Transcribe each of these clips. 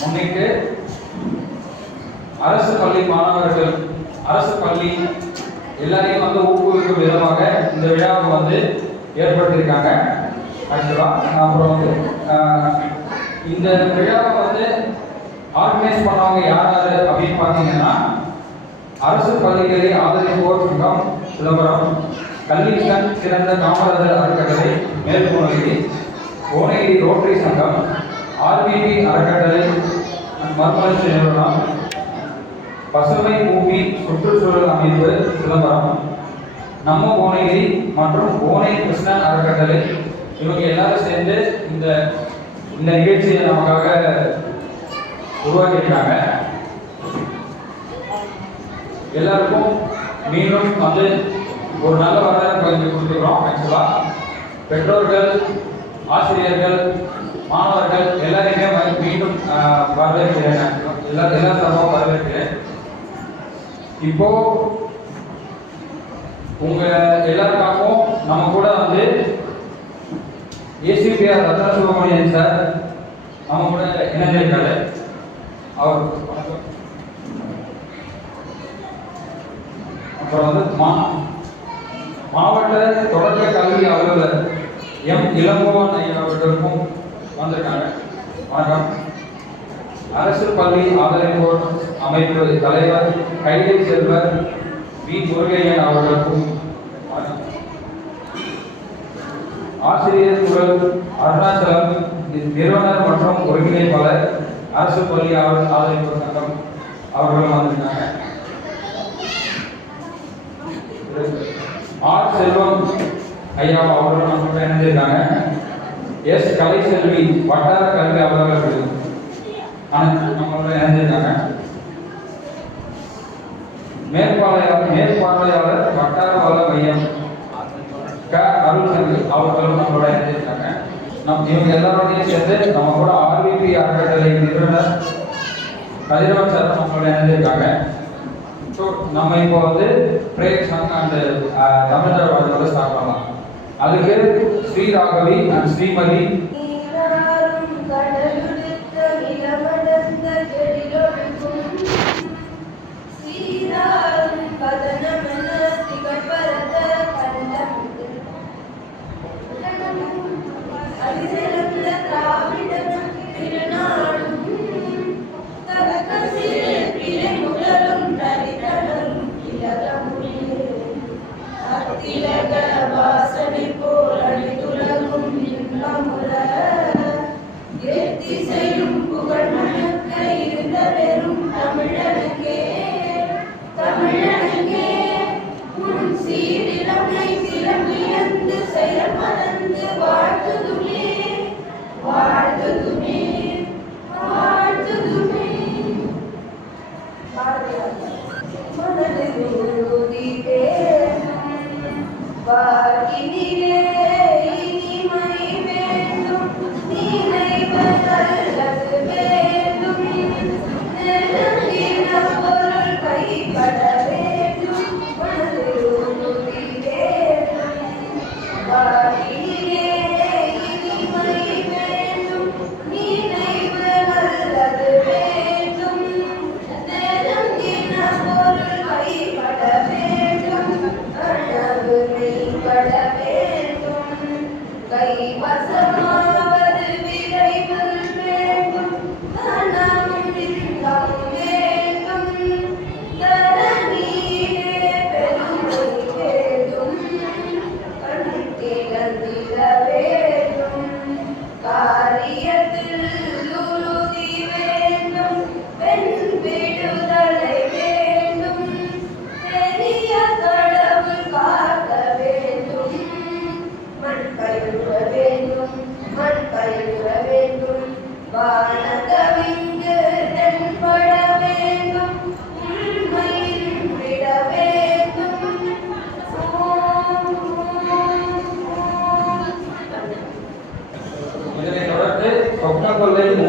முன்னிட்டு அரசு பள்ளி மாணவர்கள், அரசு பள்ளி எல்லாரையும் ஊக்குவிக்கும் விதமாக இந்த விழாவை ஏற்படுத்தியிருக்காங்க. அப்புறம் இந்த விழாவை ஆர்கனைஸ் பண்ணவங்க யாராரு அப்படின்னு பார்த்தீங்கன்னா, அரசு பள்ளிகளை ஆதரிப்போர் சங்கம் சிதம்பரம், கல்விக்கண் சிறந்த காமராஜர் அறக்கட்டளை மேல்கோணகிரி, கோனகிரி ரோட்டரி சங்கம், ஆர்பிபி அறக்கட்டளை மறுமலர்ச்சி நிறுவனம், பசுமை பூமி சுற்றுச்சூழல் அமைப்பு சிதம்பரம், நம்ம கோனகிரி மற்றும் கோனை கிருஷ்ணன் அறக்கட்டளை, இவங்க எல்லாரும் சேர்ந்து இந்த நிகழ்ச்சியை நமக்காக உருவாக்கியிருக்காங்க. எல்லாருக்கும் மீண்டும் ஒரு நல்ல வரவேற்பு கொடுத்துக்கிறோம். ஆக்சுவலாக பெற்றோர்கள், ஆசிரியர்கள், மாணவர்கள் எல்லாரையுமே மீண்டும் வரவேற்கிறேன். எல்லா சார்பாகவும் வரவேற்கிறேன். இப்போ உங்க எல்லாருக்காகவும் நம்ம கூட ஏசிபிஆர் ரத்ன சுப்ரமணியன் சார் நம்ம கூட இணைஞ்சிருக்காரு. அவர் அப்புறம் மாவட்ட தொடக்க கல்வி அலுவலர் எம் இளங்கோவன் ஐயா அவர்களுக்கும் வந்திருக்காங்க. வணக்கம். அரசு பள்ளி ஆதரிப்போர் அமைப்பு தலைவர் கைலை செல்வர் வி முருகையன் அவர்களுக்கும் வணக்கம். ஆசிரியர் குரல் அருணாச்சலம் நிறுவனர் மற்றும் ஒருங்கிணைப்பாளர் அரசு பள்ளி ஆதரிப்போர் சங்கம் அவர்களும் வந்திருக்காங்க. ஆர் செல்வம் ஐயா அவர்கள் நம்மளோட இணைஞ்சிருக்காங்க. எஸ் கலைசெல்வி வட்டார கல்வி அலுவலர்கள் நம்மளோட இணைஞ்சிருக்காங்க. மேற்பார்வையாளர் வட்டார வள மையம் க அருள்செல்வி அவர்களும் நம்மளோட இணைஞ்சிருக்காங்க. இவங்க எல்லாரோடையும் சேர்ந்து நம்ம கூட ஆர்பிபி அறக்கட்டளை நிறுவனர் கதிரவன் சார் நம்மளோட இணைஞ்சிருக்காங்க. ஸோ நம்ம இப்போ பிரேக் சாங் அண்ட் தமிழ்நாடு வாழ்க்கை ஸ்டார்ட் பண்ணலாம். அதுக்கு ஸ்ரீராகவி அண்ட் ஸ்ரீமதி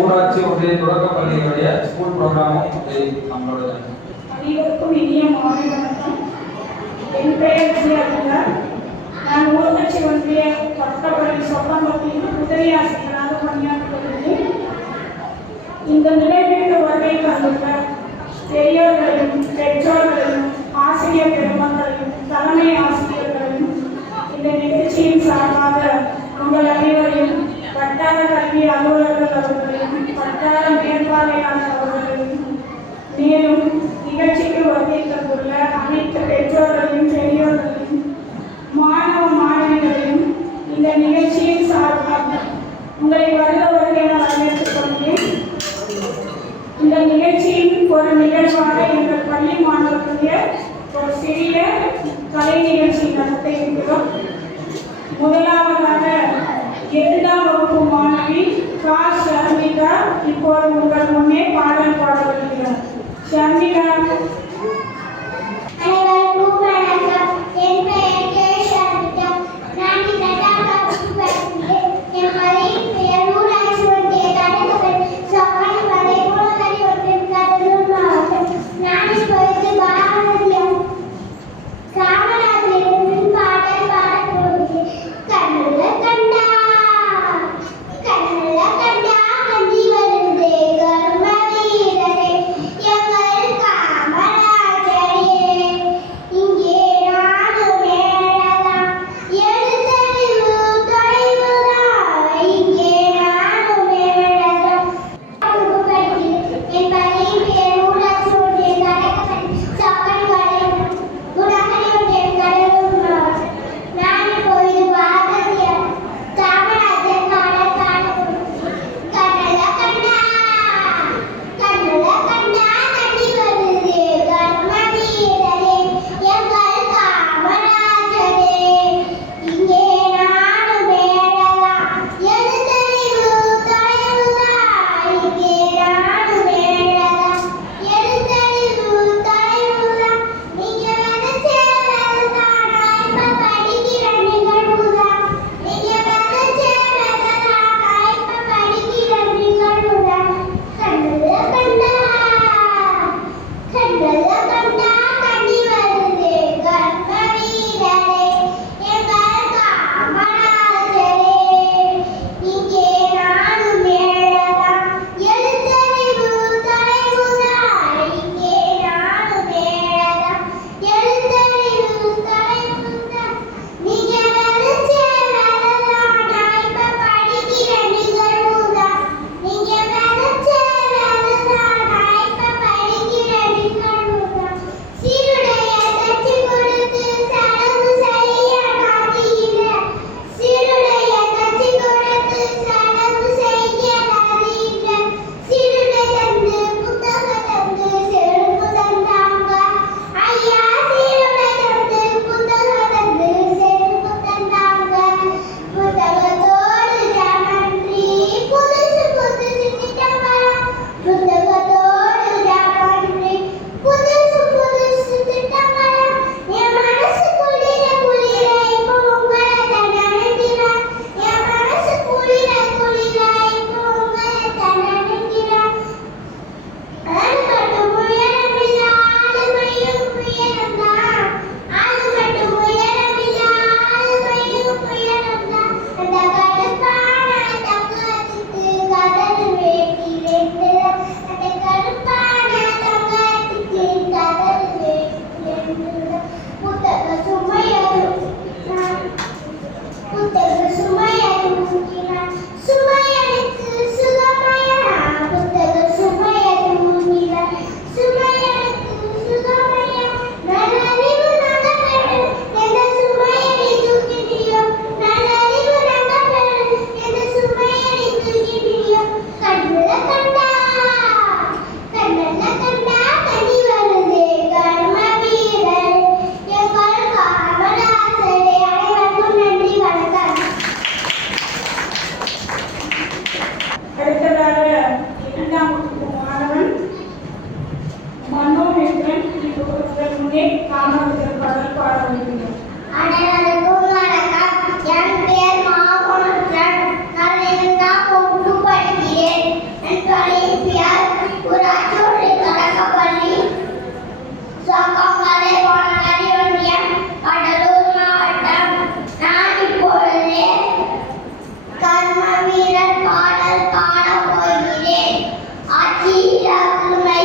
ஊராட்சி ஒன்றிய தொடக்க பள்ளிகளுடைய ஸ்கூல் ப்ரோக்ராமும் நம்மளோட. அனைவருக்கும் இனிய மாலை வணக்கம். என் பெயர் விஜயகுமார். நான் ஊராட்சி ஒன்றிய தொடக்கப்பள்ளி சொப்பம்பட்டியில் உதவி ஆசிரியராக பணியாற்றுகிறேன். இந்த நிலை தந்துள்ள பெரியோர்களையும் பெற்றோர்களையும் ஆசிரியர் பெருமக்களையும் தலைமை ஆசிரியர்களையும் இந்த நிகழ்ச்சியின் சார்பாக உங்கள் அனைவரையும் வட்டார கல்வி அலுவலர்கள் அவர்களையும் வட்டார மேற்பார்வையாளர் அவர்களையும் மேலும் நிகழ்ச்சிக்கு வருகை தந்துள்ள அனைத்து பெற்றோர்களையும் பெரியோர்களையும் மாணவ மாணவிகளையும் இந்த நிகழ்ச்சியின் சார்பாக உங்களை வருக என வரவேற்றுக் கொள்கிறேன். இந்த நிகழ்ச்சியின் ஒரு நிகழ்வாக எங்கள் பள்ளி மாணவர்களுடைய ஒரு சிறிய கலை நிகழ்ச்சி நடத்த இருக்கிறோம். முதலாவதாக 2ஆம் வகுப்பு மாணவி கா. ஷர்மிகா இப்போது உங்கள் முன்னே பாடல் பாட வருகிறார். ஷர்மிகா. அனைவருக்கும் வணக்கம். என் பெயர் கே. ஷர்மிகா. நான் 2ஆம் வகுப்பு படிக்கிறேன். என் பள்ளியின் பெயர் ஊராட்சி ஒன்றிய கடற்கரை சவாரி வரை மூலக்கரை ஒன்றியம் கடலூர் மாவட்டம். நான் இப்பொழுது பாரதியார் காமராஜரின் பாடல் பாடப் போகிறேன். கண்ணுல கண்டா கண்ணுல கண்டா கஞ்சி வருதே கர்ம வீரரே எங்கள் காமராஜரே இங்கே நாடு மேலதான் எழுத்தறிவு தொலைவுதான் இங்கே நாடு மேலதான். என் பள்ளியின் பெயர் ஊராட்சி ஒன்றிய கடற்கரை சவாரி வரை மூலக்கரை ஒன்றியம் கடலூர் மாவட்டம். நான் இப்பொழுது பாரதியார் காமராஜர் பாடல் பாடப் போகிறேன். கண்ணுல கண்டா கண்ணுல கண்டா கண்ணி வருதே கர்ம வீரரே எங்கள் காமராஜரே இங்கே நாடு மேலதான் எழுத்தறிவு தொலைவுதான் இங்கே நாடு மேலதான் எழுத்தறிவு தொலைவுதான் நீங்க விதைச்சேவதான் நான் இப்ப படிக்கிற நிகழ்வுதான் நீங்க விதைச்சேவதான் நான் இப்ப படிக்கிற நிகழ்வுதான். கண்ணுல கண்டா கண்ணுல கண்டா கண்ணி வருதே கர்ம வீரரே எங்கள் காமராஜரே இங்கே நாடு மேலதான் எழுத்தறிவு தொலைவுதான் இங்கே நாடு மேலதான் எழுத்தறிவு தொலைவுதான் நீங்க விதைச்சேவதான் நான் இப்ப படிக்கிற நிகழ்வுதான் நீங்க விதைச்சேவதான் நான் இப்ப படிக்கிற நிகழ்வுதான். சீருடைய தச்சு கொடுத்து செலவு செய்ய நதியில சீருடைய தச்சு கொடுத்து செலவு செய்ய நதியில சீருடை தந்து புத்தகம் தந்து செருப்பு தந்தாங்க ஐயா சீருடை தந்து புத்தகம் தந்து செருப்பு தந்தாங்க. புத்தகத்தோடு ஜாமன்றி புதுசு புதுசு திட்டங்களா புத்தகத்தோடு ஜாமன்றி புதுசு புதுசு திட்டங்களா என் மனசு குளிர குளிர இப்போ உங்களை தான் நினைக்கிறேன். என் மனசு குளிர குளிர இப்போ உங்களை தான் நினைக்கிறேன். ஆளு மட்டும் உயரமில்ல ஆளுமையும் உயரம்தான் ஆளு மட்டும் உயரமில்ல ஆளுமையும் உயரம்தான். அந்த கருப்பான தங்கத்துக்கு கடல் வேட்டி ரெண்டுல அந்த கருப்பான தங்கத்துக்கு கடல் வேட்டி ரெண்டுல புத்தக சுமையரும் புத்தக சுமையரும் சுமையனுக்கு சுகமயா புத்தக சுமையரும் சுமையனுக்கு சுகமயா நல்லறிவு நல்ல பெண் எந்த சுமையனை தூக்கிட்டியோ நல்லறிவு நல்ல பெண் எந்த சுமையனை தூக்கிட்டியோ. கண்ணுல கண்டா கண்ணுல கண்டா கனி வருதே கர்ம வீரர் எங்கள் காமராஜரே. அனைவருக்கும் நன்றி வணக்கம். அடுத்ததாக 2ஆம் வகுப்பு மாணவன் மனோமித்ரன் இப்போது உங்கள் முன்னே காமராஜர் பாடல் பாட வருகிறார். அனைவருக்கும் வணக்கம். என் பெயர் மாமோனன். நான் 2ஆம் வகுப்பு படிக்கிறேன். என் பள்ளியின் பெயர் ஊராட்சி ஒன்றிய தொடக்கப்பள்ளி சோக்கங்கரை மூலக்கரை ஒன்றியம் கடலூர் மாவட்டம். நான் இப்பொழுது கர்ம வீரர் பாடல் பாடப் போகிறேன். ஆட்சியில் அருமை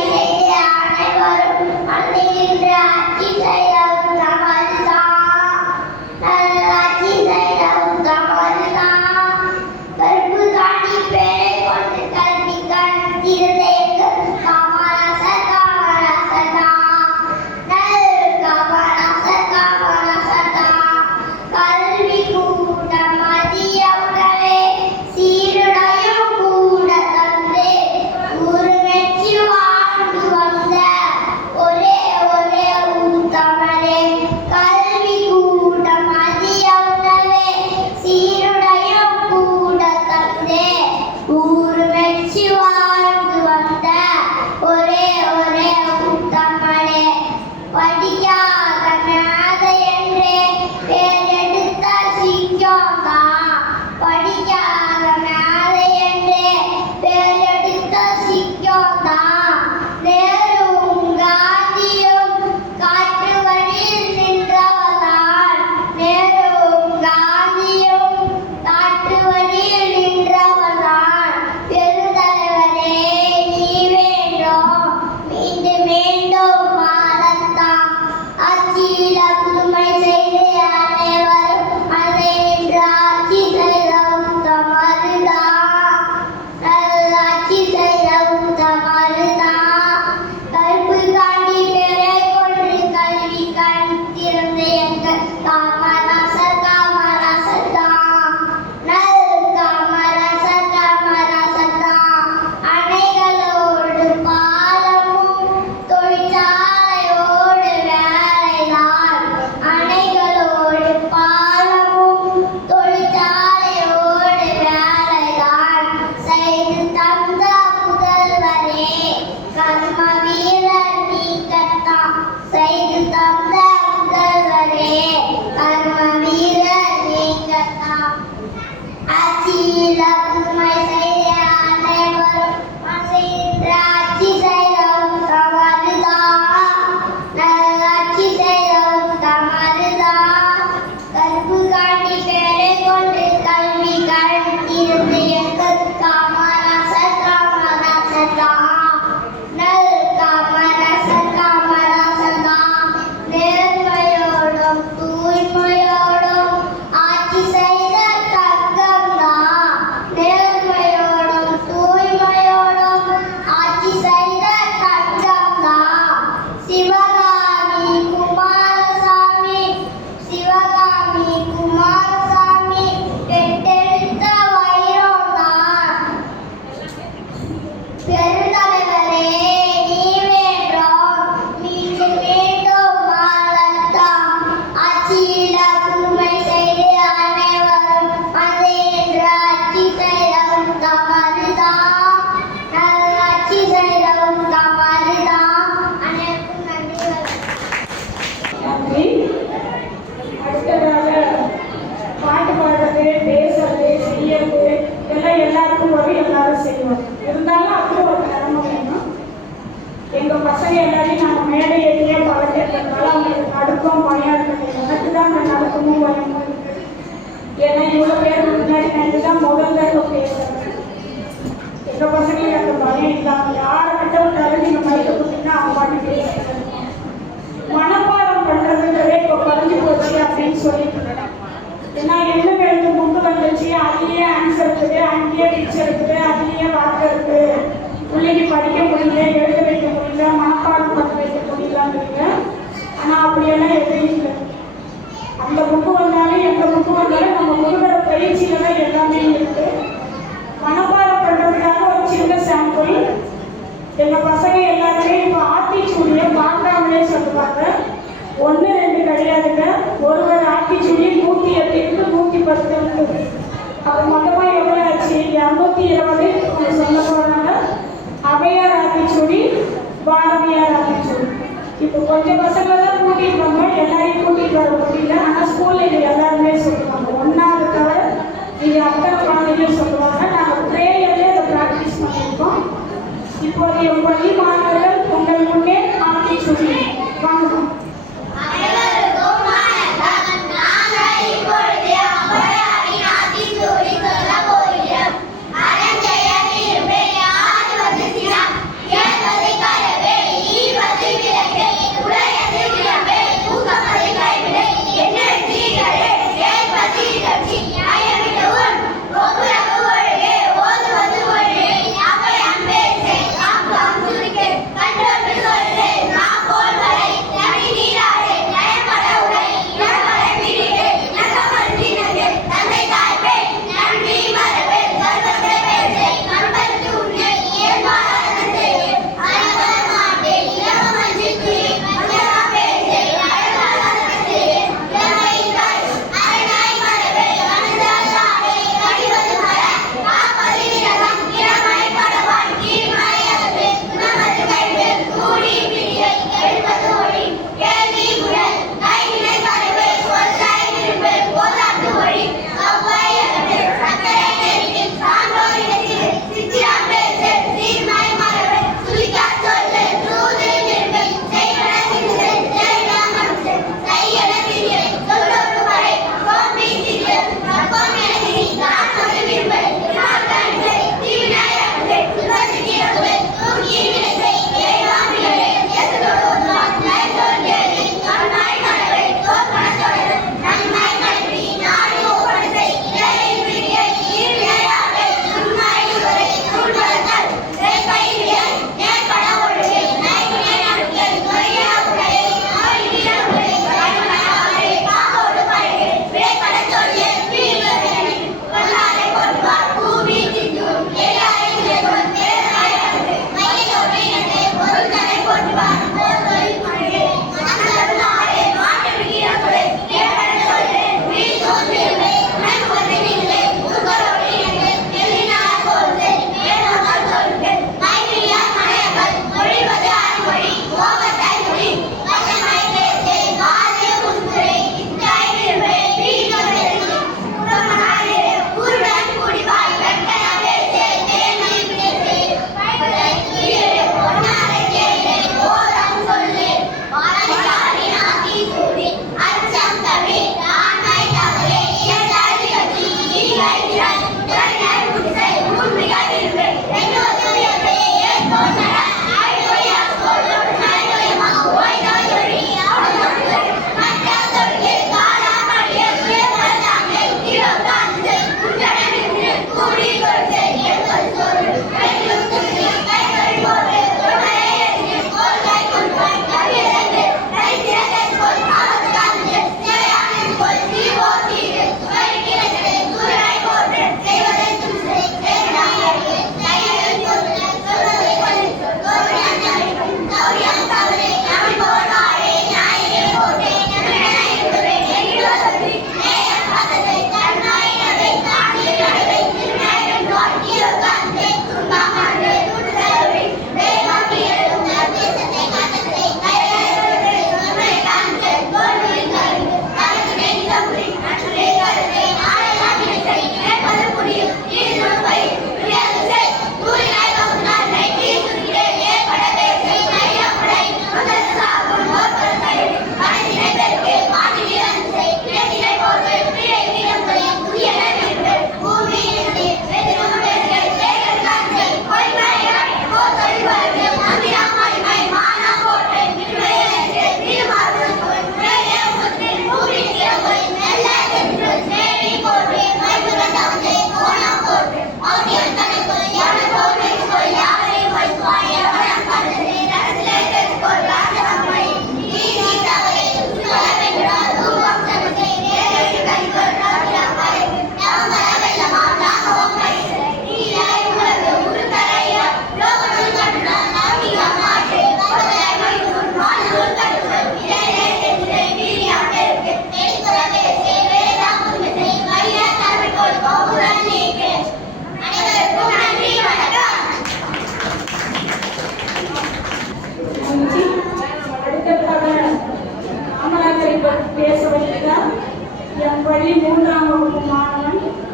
உடையது விளம்பே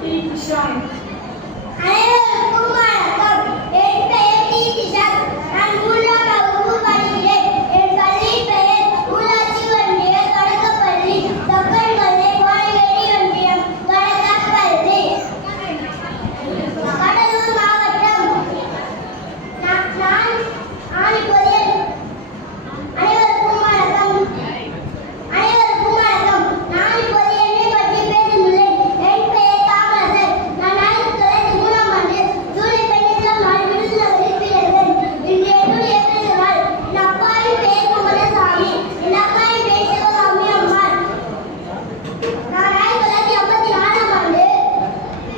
டி. கிஷான். அனைவருக்கும் வணக்கம். என் பெயர் டி. கிஷான். நான் 3ஆம் வகுப்பு படிக்கிறேன். என் பள்ளி பெயர் ஊராட்சி ஒன்றிய தொடக்கப்பள்ளி தொப்பன்கொல்லை கோலவேரி ஒன்றியம் தொடக்கப்பள்ளி, கடலூர் மாவட்டம். நான் ஆணிப்பொறியல். அனைவருக்கும் வணக்கம். நான் இப்போது என்னை பற்றி பேசுகிறேன். என் பெயர் காமராஜர். நான் 1903ஆம் ஆண்டு ஜூலை 15ஆம் நாள் விருதுநகரில் பிறந்தேன். இன்று என்னுடைய பிறந்த நாள். என் அப்பாவின் பெயர் குமரசாமி, என் அக்காவின் பெயர் சிவகாமி அம்மாள். நான் 1954ஆம் ஆண்டு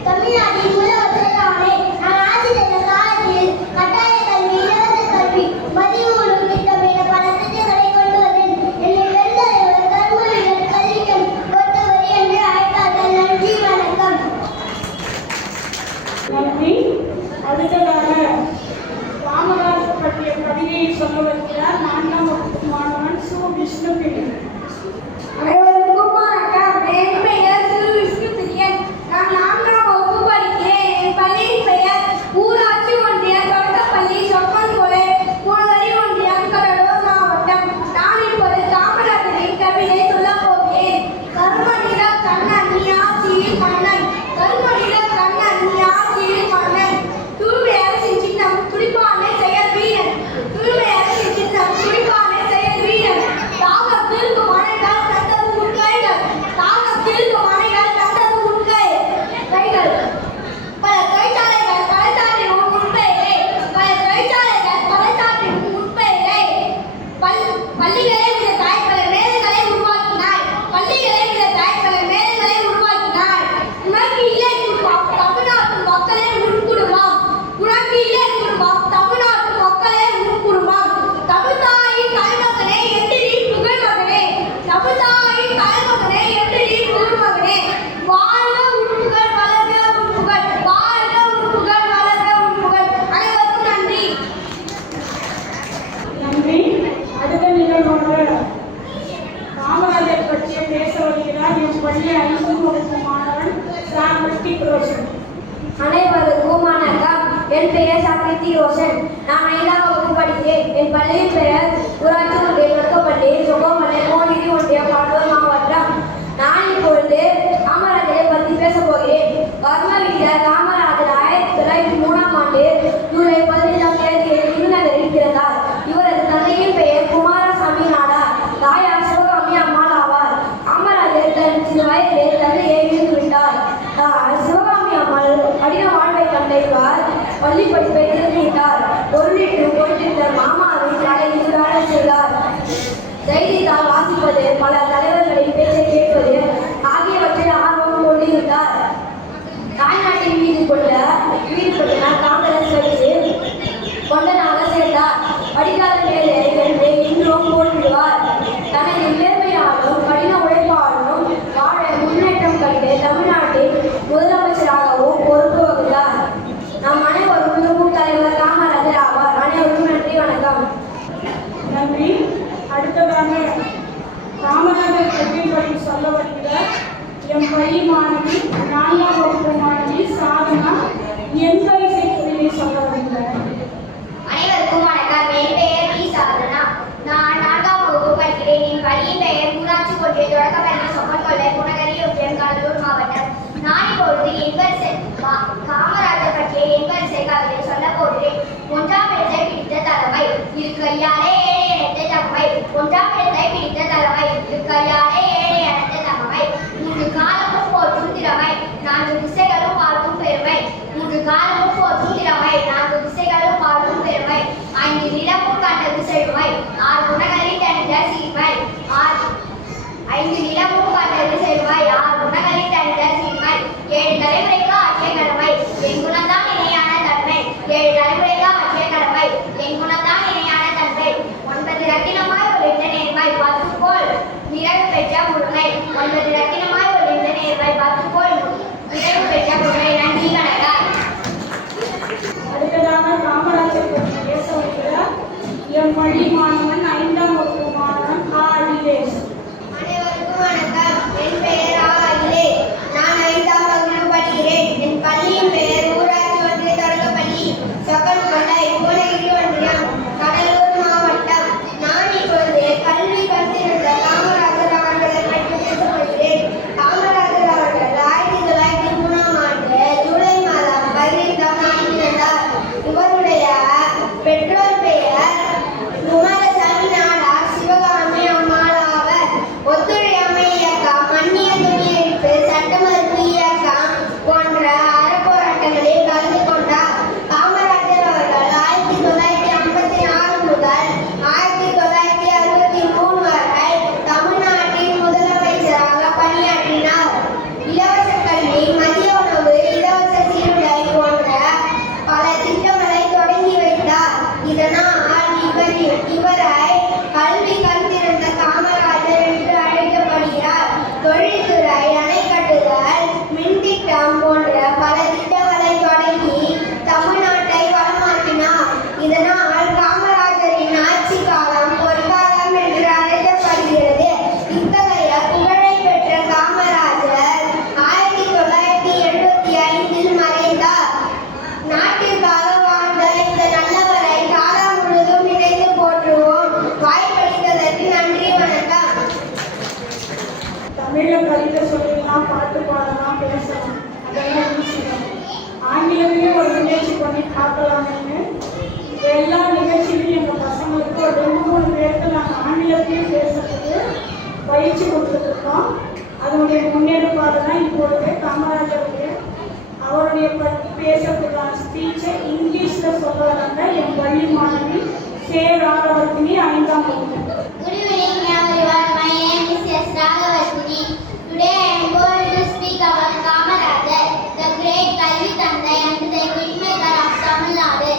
தமிழ்நாட்டின் முதலமைச்சர் ஆனேன். நான் ஆட்சி செய்த காலத்தில் கட்டாய கல்வி, இலவச கல்வி, மதிய உணவு திட்டம் என பல திட்டங்களை கொண்டு வந்தேன். என்னை பெருந்தலைவர் கருமவீரர் கல்விக்கண் கொண்டவர் என்று அழைத்தார்கள். நன்றி, வணக்கம். நன்றி. அடுத்ததாக காமராஜர் பற்றிய கவிதையை சொல்ல வருகிறார் 4ஆம் வகுப்பு மாணவன் சு. விஷ்ணுபிரியன். அனைவருக்கும் வணக்கம். என் பெயர் சு. விஷ்ணுபிரியன். நான் 4ஆம் வகுப்பு படிக்கிறேன். என் பள்ளியின் பெயர் ஊராட்சி ஒன்றிய தொடக்கப்பள்ளி சொப்பன்கொலை கோலவேரி ஒன்றியம் கடலூர் மாவட்டம். நான் இப்போது காமராஜரின் கவிதை சொல்லப் போகிறேன். கருமநில கண்ணன் நீ ஆட்சியில் மன்னன், கருமநில கண்ணன் நீ ஆட்சியில் மன்னன், தூய்மை அரசின் சின்னம் துடிப்பானை செயல் வீரன், தூய்மை அரசின் சின்னம் துடிப்பானை செயல் வீரன், தாகம் தீர்க்கும் மனைகள் தந்தது உன் கைகள், தாகம் தீர்க்கும் மனைகள் தந்தது உன் கைகள், பல தொழிற்சாலைகள் தலைத்தாட்டின் உன் பெயரை, பல தொழிற்சாலைகள் தலைத்தாட்டின் உன் பெயரை, பள்ளிகளை விதத்தாய் பல மேதைகளை உருவாக்கினாய், பள்ளிகளை விதத்தாய் பல மேதைகளை உருவாக்கினாய். உனக்கு இல்லை குடும்பம் தமிழ்நாட்டு மக்களே உன் குடும்பம், உனக்கு இல்லை குடும்பம் தமிழ்நாட்டு மக்களே உன் குடும்பம். தமிழ்தாயின் தலைமகனே என்று நீ புகழ் மகனே, தமிழ்தாயின் தலைமகனே என்று நீ புகழ் மகனே. வாழ்க உன் புகழ், வளர்க உன் புகழ், வாழ்க உன் புகழ், வளர்க உன் புகழ். அனைவருக்கும் நன்றி. நன்றி. அடுத்த நிகழ்வாக காமராஜர் பற்றிய பேச வருகிறார் என் பள்ளி 5ஆம் வகுப்பு மாணவன் சாமர்த்தி ரோஷன். அனைவருக்கும் வணக்கம். என் பெயர் சாகித்ரி ரோஷன். நான் 5ஆம் வகுப்பு படிக்கிறேன். என் பள்ளியின் பெயர் ஊராட்சி ஒன்றிய தொடக்கப்பள்ளி சொப்பன்கொல்லை கோலவேரி ஒன்றியம் கடலூர் மாவட்டம். நான் இப்பொழுது காமராஜரை பற்றி பேசப் போகிறேன். கர்மவீரர் காமராஜர் 1903ஆம் ஆண்டு ஜூலை 15ஆம் தேதி விருதுநகரில் பிறந்தார். இவரது தந்தையின் பெயர் குமாரசாமி நாடார், தாயார் சிவகாமி அம்மாள் ஆவார். காமராஜர் தன் சிறு வயதிலே தந்தையை இழந்துவிட்டார். சிவகாமி அம்மாள் கடின வாழ்வை கண்ட இவர் பள்ளி படிப்பை நிறுத்திவிட்டார். பொருளிட்டு மாமாவின் கடையில் வேலை செய்தார். செய்தித்தாள் வாசிப்பது, பல தலைவர்களின் பேச்சை கேட்பது ஆகியவற்றில் ஆர்வம் கொண்டிருந்தார். தாய்நாட்டின் மீது ஈடுபட்டார். காங்கிரஸ் கட்சியில் கொண்டனாக சேர்ந்தார். படிக்காத மேலே என்று இன்றும் போட்டிடுவார். தனது நேர்மையாலும் கடின உழைப்பாலும் வாழ முன்னேற்றம் கண்டு தமிழ்நாட்டின் முதலமைச்சராகவும் பொறுப்பு வகித்தார். நம் அனைவரும் விரும்பும் தலைவர் காமராஜர் ஆவார். அனைவருக்கும் நன்றி, வணக்கம். நன்றி. அடுத்ததாக காமராஜர் பற்றி சொல்ல வருகிறார் என் பள்ளி மாணவி 4ஆம் வகுப்பு மாணவி சாதனா என் வரிசை கவிதை சொல்ல வருகிறார். அனைவருக்கும் வணக்கம். என் பெயர் டி. சாதனா. நான் 4ஆம் வகுப்பு படிக்கிறேன். என் பள்ளியின் பெயர் ஊராட்சி ஒன்றிய தொடக்கப்பள்ளி சொப்பன்கொல்லை கோலவேரி ஒன்றியம் கடலூர் மாவட்டம். நான் இப்பொழுது காமராஜர் பற்றிய என் வரிசை கவிதை சொல்ல போகிறேன். 1ஆம் இடத்தை பிடித்த தலைமை, இரு கையாலே ஏழை அணைத்த தகமை, 1ஆம் இடத்தை பிடித்த தலைமை, இரு கையாலே ஏழை அணைத்த தகமை, 3 காலமும் போற்றும் திறமை, 4 திசைகளும் பார்க்கும் பெருமை, 3 காலமும் போற்றும் திறமை, 4 திசைகளும் பார்க்கும் பெருமை, 5 நிலமும் கண்டது செழுமை, 6 குணங்களில் தனித்த சீர்மை, 5 நிலமும் கண்டது செழுமை, 6 குணங்களில் தனித்த சீர்மை, 7 தலைமுறைக்கு ஆற்றிய கடமை, என் குணம்தான் இணையான தன்மை, 7 தலைமுறைக்கு ஆற்றிய கடமை, என் குணம்தான் இணையான தன்மை, 9 ரத்தினமாய் ஒளிர்ந்த நேர்மை, 10 இங்கிலீஷ் பேசுறதுக்கு பயிற்சி கொடுத்துருக்கோம். அதனுடைய முன்னெடுப்பாக தான் இப்பொழுது காமராஜருக்கு அவருடைய பற்றி பேசக்கூடிய ஸ்பீச்சை இங்கிலீஷில் சொல்றதாங்க என் பள்ளி மாணவி சே. ராகவர்த்தினி 5ஆம் வகுப்பு. Good evening everyone. My name is S. Raghavarthini. Today I am going to speak about Kamarajar, the great Kalvi Thandai and the kingmaker of Tamil Nadu.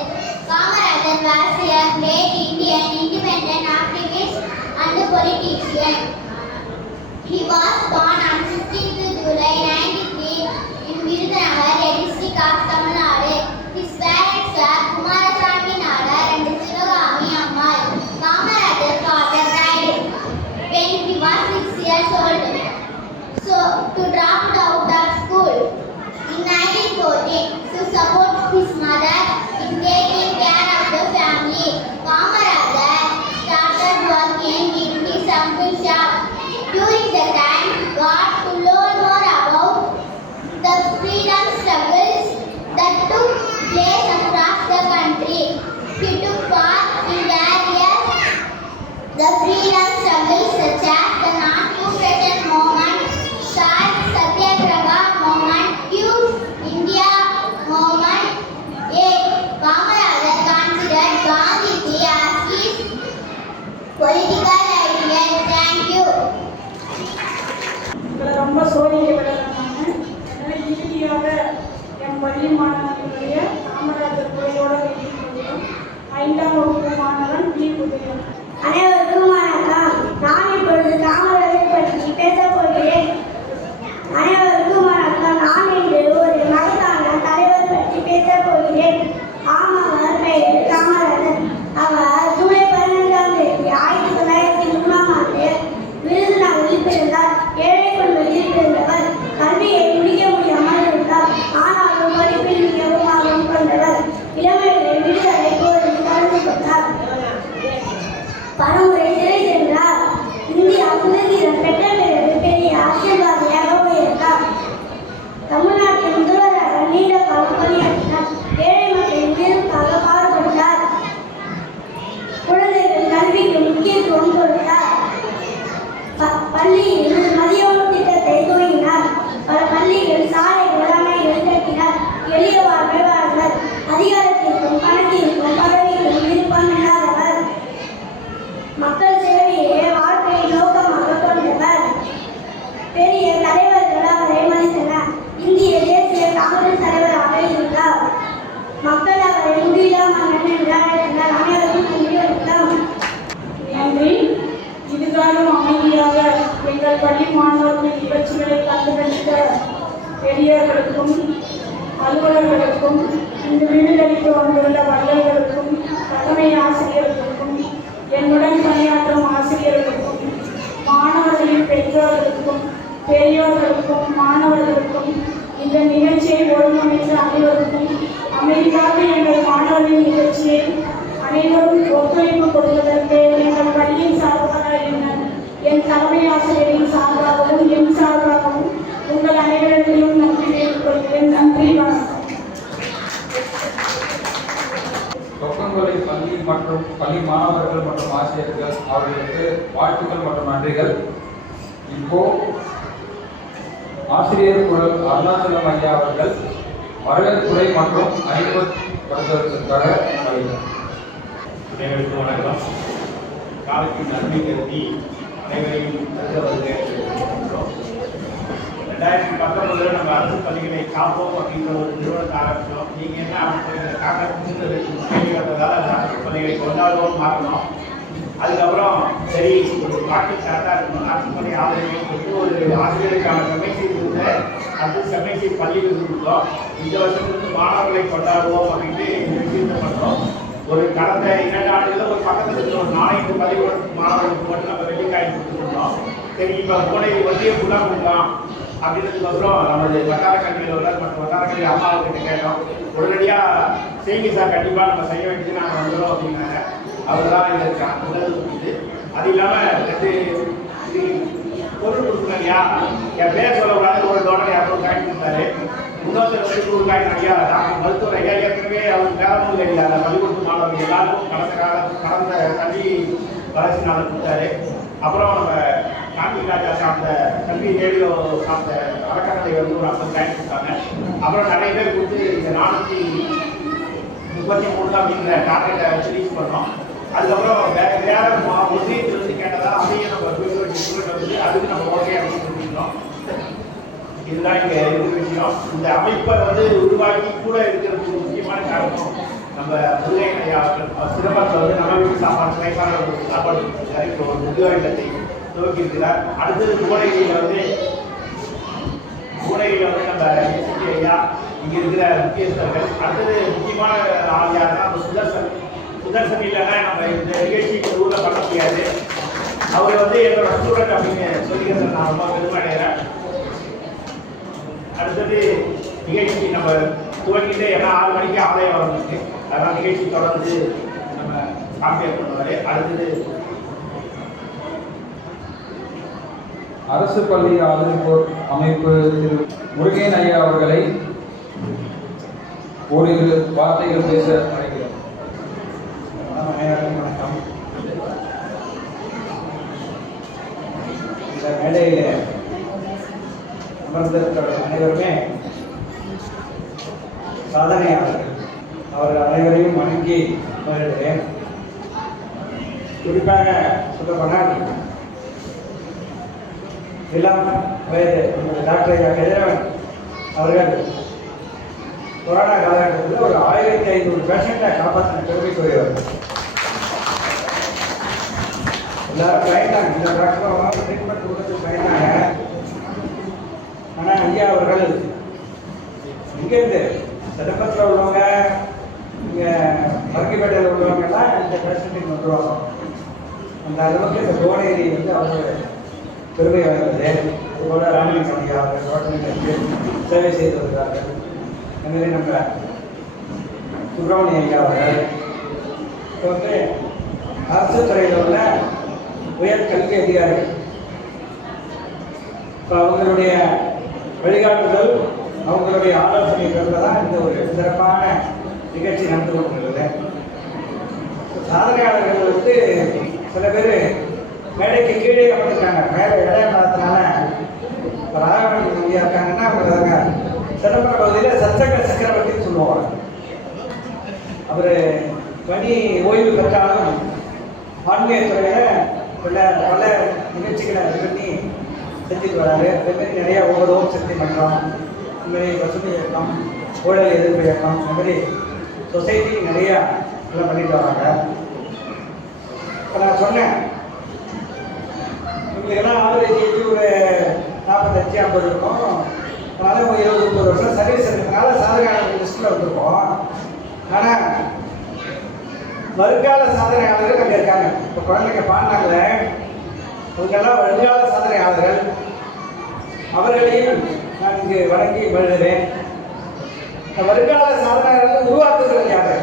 Kamarajar was a great Indian independent activist and politician. He was born on 16th July 1993 in Virudhunagar, a district of Tamil Nadu. His parents were Kumarasamy Nadar and Sivagami Ammal. Kamarajar's father died when he was 6 years old, so to drop out of school. In 1914, to support his mother in taking care of the family, Kamarajar started working in his uncle's shop. During the time, got to learn more about the freedom struggles that took place across the country. He took part in various the freedom struggles such as the non-cooperation movement, Salt Satyagraha movement, Youth India movement. Kamarajar considered Gandhiji as his political ideal. Thank you. இதில் ரொம்ப சோதிக்க விடலாமாங்க. அதனால் இறுதியாக என் பள்ளி மாணவர்களுடைய காமராஜர் துறையோட முடியும். 5ஆம் வகுப்பு மாணவன் பி. உதயம். அனைவருக்கும் வணக்கம். நான் இப்பொழுது காமராஜர் பற்றி பேசப் போகிறேன். அனைவருக்கும் வணக்கம். நான் இன்று ஒரு மகத்தான தலைவர் பற்றி பேசப் போகிறேன். அவர் பெயர் காமராஜர். அவர் ஜூலை 15ஆம் தேதி 1903ஆம் ஆண்டு விருதுநகரில் பிறந்தார். ஏழை குடும்பத்தில் பிறந்தவர். கல்வியை முடிக்க முடியாமல் இருந்தார். ஆனாலும் படிப்பில் மிகவும் ஆர்வம் கொண்டவர். இளமையில் விடுதலை போரில் கலந்து கொண்டார். பலமுறை சிறை சென்றார். இந்தியா சுதந்திரம் பெற்ற பிறகு பெரிய அரசியல்வாதியாக உயர்ந்தார். தமிழ்நாட்டின் முதல்வராக நீண்ட காலம் பணியாற்றினார். ஏழை மக்களின் உயர்வுக்காக பாடுபட்டார். குழந்தைகள் கல்விக்கு முக்கியத்துவம் கொடுத்தார். பள்ளியில் மதிய உணவு திட்டத்தை துவங்கினார். பல பள்ளிகள், சாலைகள், அணைகள் கட்டினார். எளிய வாழ்க்கை வாழ்ந்தார். அதிகாரத்திற்கும் பணத்திற்கும் பதவிக்கும் விருப்பம் இல்லாதவர். மக்கள் சேவையே வாழ்க்கையை நோக்கமாக கொண்டவர். பெரிய தலைவர்கள் அவரை மதித்தனர். இந்திய தேசிய காங்கிரஸ் தலைவராக இருந்தார். மக்கள் அவரை முடிவிலா மன்னன் என்று அழைத்தனர். அனைவரும் நன்றி வணக்கம். நன்றி. இதுகாலம் அமைதியாக எங்கள் பள்ளி மாணவர்களின் நிகழ்ச்சிகளை கண்டுகளித்த பெரியவர்களுக்கும் அலுவலர்களுக்கும் இந்த விருதளிக்க வந்துள்ள வள்ளல்களுக்கும் தலைமை ஆசிரியர்களுக்கும் என்னுடன் பணியாற்றும் ஆசிரியர்களுக்கும் மாணவர்களின் பெற்றோர்களுக்கும் பெரியோர்களுக்கும் மாணவர்களுக்கும் இந்த நிகழ்ச்சியை ஒழுங்கமைத்த அனைவருக்கும் அமைதியாக எங்கள் மாணவர்களின் நிகழ்ச்சியை அனைவரும் ஒத்துழைப்பு கொடுப்பதற்கு எங்கள் பள்ளியின் சார்பாக என் தலைமை ஆசிரியரின் சார்பாகவும் என் சார்பாகவும் உங்கள் அனைவரிடத்திலும் நன்றி தெரிவித்துக் நன்றி. வணக்கம். தொக்கங்கொலை பள்ளி மற்றும் பள்ளி மாணவர்கள் மற்றும் ஆசிரியர்கள் அவர்களுக்கு வாழ்த்துக்கள் மற்றும் நன்றிகள். இப்போ ஆசிரியர் குரல் அருணாச்சலம் ஐயா அவர்கள் வரவேற்புரை மற்றும் அறிமுகப்படுத்துவதற்காக அனைவருக்கும் வணக்கம். காலத்தின் நன்மை கருதி அனைவரையும் வருகிறோம். 2019 நம்ம அரசு பள்ளிகளை காப்போம் அப்படின்ற ஒரு நிறுவனத்தை ஆரம்பித்தோம். நீங்கள் என்ன அமைச்சர் காங்கிரஸ் கேள்வி வந்ததால் அரசு பள்ளிகளை கொண்டாடுவோம் மாறணும். அதுக்கப்புறம் சரி ஒரு பாட்டு கரெக்டாக இருக்கணும், அரசு பள்ளி ஆதரவு கொடுத்து ஒரு ஆசிரியருக்கான செமைசீர் இருந்த அது செமைசீர் பள்ளிகள் கொடுத்தோம். இந்த வருஷத்துக்கு மாணவர்களை கொண்டாடுவோம் அப்படின்ட்டு இந்த விஷயத்தை பண்ணுறோம். ஒரு கடந்த 2 ஆண்டுகளில் ஒரு பக்கத்தில் இருக்கிற ஒரு 4 பள்ளிக்கூடத்துக்கு மாணவர்களுக்கு மட்டும் நம்ம வெள்ளிக்காய் கொடுத்துருந்தோம். சரி இப்போ போன ஒன்றிய ஃபுல்லாக கொடுக்கலாம் அப்படின்றதுக்கப்புறம் நம்மளுடைய வட்டார கல்வியில் உள்ள மற்ற வட்டார கல்வி அம்மாவுக்கிட்ட கேட்டோம். உடனடியாக செய்தி சார் கண்டிப்பாக நம்ம செய்ய வேண்டியது நாங்கள் வந்துடும் அப்படின்னாங்க. அவர் தான் இதற்கு முதல் இது. அது இல்லாமல் இது பொருள் கொடுக்கணும் இல்லையா, என் பேர் சொல்லக்கூடாது. ஒரு டோனர் 200 காயின் கொடுத்தாரு. இன்னொருத்தர் வந்து 100 காயின் ஐயா டாக்டர் மருத்துவர் ஐயா ஏற்கனவே அவர் வேறமும் இல்லை. அந்த பள்ளிக்கூடத்து மாணவர்கள் எல்லாருக்கும் கடந்த கல்வி வளர்ச்சி நாள் கொடுத்தாரு. அப்புறம் நம்ம காந்தி ராஜா சார்ந்த கல்வி ரேடியோ சார்ந்த அறக்கட்டளை வந்து ஒரு 50 கிராண்ட் கொடுத்தாங்க. அப்புறம் நிறைய பேர் கொடுத்து இந்த 433 அப்படிங்கிற டார்கெட்டை வச்சு ரீச் பண்ணோம். அதுக்கப்புறம் வேற ஒன்றியத்திலிருந்து கேட்டதால் அதையும் நம்ம ஸ்டூடெண்ட் வந்து அதுக்கு நம்ம ஓகே அப்படின்னு சொல்லியிருந்தோம். இதுதான் இங்கே இருக்கிற விஷயம். இந்த அமைப்பை வந்து உருவாக்கி கூட இருக்கிறதுக்கு முக்கியமான காரணம் நம்ம புதுகை ஐயா சிதம்பரத்தில் வந்து நம்ம வீட்டு சாப்பாடு வயசானவர்களுக்கு சாப்பாடு இப்போ ஒரு உத்தியோக இல்லத்தை துவக்கி இருக்கிறார். அடுத்தது மூளைகளில் வந்து நம்ம எஸ்பி ஐயா இங்கே இருக்கிற முக்கியஸ்தர்கள். அடுத்தது முக்கியமான ஆள் யாருன்னா நம்ம சுதர்சன் இல்லைன்னா நம்ம இந்த நிகழ்ச்சி ஊரில் பண்ண முடியாது. அவர் வந்து என்னோட ஸ்டூடெண்ட் அப்படின்னு சொல்லிக்கிறத நான் ரொம்ப பெருமை அடைகிறேன். அடுத்தது நிகழ்ச்சி நம்ம துவங்கிட்டு ஏன்னா 6 மணிக்கு ஆலயம் வந்துருக்கு. அதனால் நிகழ்ச்சி தொடர்ந்து நம்ம காம்பியர் பண்ணுவார். அடுத்தது அரசு பள்ளி ஆதரிப்போர் அமைப்பு திரு முருகன் ஐயா அவர்களை ஓரிரு வார்த்தைகள் பேச அழைக்கிறோம். அனைவருக்கும் வணக்கம். இந்த மேடையில் அமர்ந்திருக்கிற அனைவருமே சாதனையாளர்கள். அவர்கள் அனைவரையும் வணங்கி வருகிறேன். குறிப்பாக சொல்லப்போனால் இளம் வயது டாக்டர் கதிரவன் அவர்கள் கொரோனா காலகட்டத்தில் ஒரு 1500 பேஷண்ட்டை காப்பாற்றின பெருமைக்குரியவர். எல்லாரும் பயந்தாங்க, இந்த டாக்டர் ட்ரீட்மெண்ட் கொடுக்கறதுக்கு பயந்தாங்க. ஆனால் ஐயா அவர்கள் இங்கேருந்து சிதம்பரத்தில் உள்ளவங்க, இங்கே மரக்கிப்பேட்டையில் உள்ளவங்கெல்லாம் இந்த பேஷண்ட்டுக்கு வந்துடுவாங்க. அந்த அளவுக்கு இந்த கோனேரி வந்து அவங்க பெருமை வாய்ந்தது. அதுபோல ராமலிங்கம் ஐயா அவர்கள் ரோட்டனுக்கு சேவை செய்து வருகிறார்கள். எனவே நம்ம சுப்பிரமணிய ஐயா அவர்கள் இப்போ வந்து அரசு துறையில் உள்ள உயர் கல்வி அதிகாரிகள். இப்போ அவங்களுடைய வழிகாட்டுதல், அவங்களுடைய ஆலோசனைகளில் தான் இந்த ஒரு சிறப்பான நிகழ்ச்சி நடந்து கொண்டிருக்கிறது. சாதனையாளர்கள் வந்து சில பேர் மேடைக்கு கீழே அமர்ந்துருக்காங்க. மேலே இடம் பார்த்தனால ராகவன் ஐயா இருக்காங்கன்னா அவங்க சிதம்பரம் பகுதியில் சச்சங்க சக்கரவர்த்தின்னு சொல்லுவாங்க. அவர் பணி ஓய்வு பெற்றாலும் ஆன்மீகத்துறையில் பல நிகழ்ச்சிகளை பண்ணி செஞ்சுட்டு வராரு. அதேமாரி நிறையா ஓம் சக்தி மன்றம், இதுமாரி வசதி இயக்கம், ஊழல் எதிர்ப்பு இயக்கம், இந்த மாதிரி சொசைட்டி நிறையா எல்லாம் பண்ணிட்டு வராங்க. இப்போ நான் சொன்னேன் இவங்களுக்கெல்லாம் ஆவரேஜ் ஏஜ் ஒரு 45-50 இருக்கும். அதனால் ஒரு 20-30 வருஷம் சர்வீஸ் இருக்கிறதுனால சாதனையாளர்கள் லிஸ்ட்டில் வந்திருக்கோம். ஆனால் வருங்கால சாதனையாளர்கள் அங்கே இருக்காங்க. இப்போ குழந்தைங்க பாடினாங்களே, அவங்கெல்லாம் வருங்கால சாதனையாளர்கள். அவர்களையும் நான் இங்கு வணங்கி வருகிறேன். வருங்கால சாதனையாளர்கள் உருவாக்குகிறது யாரு?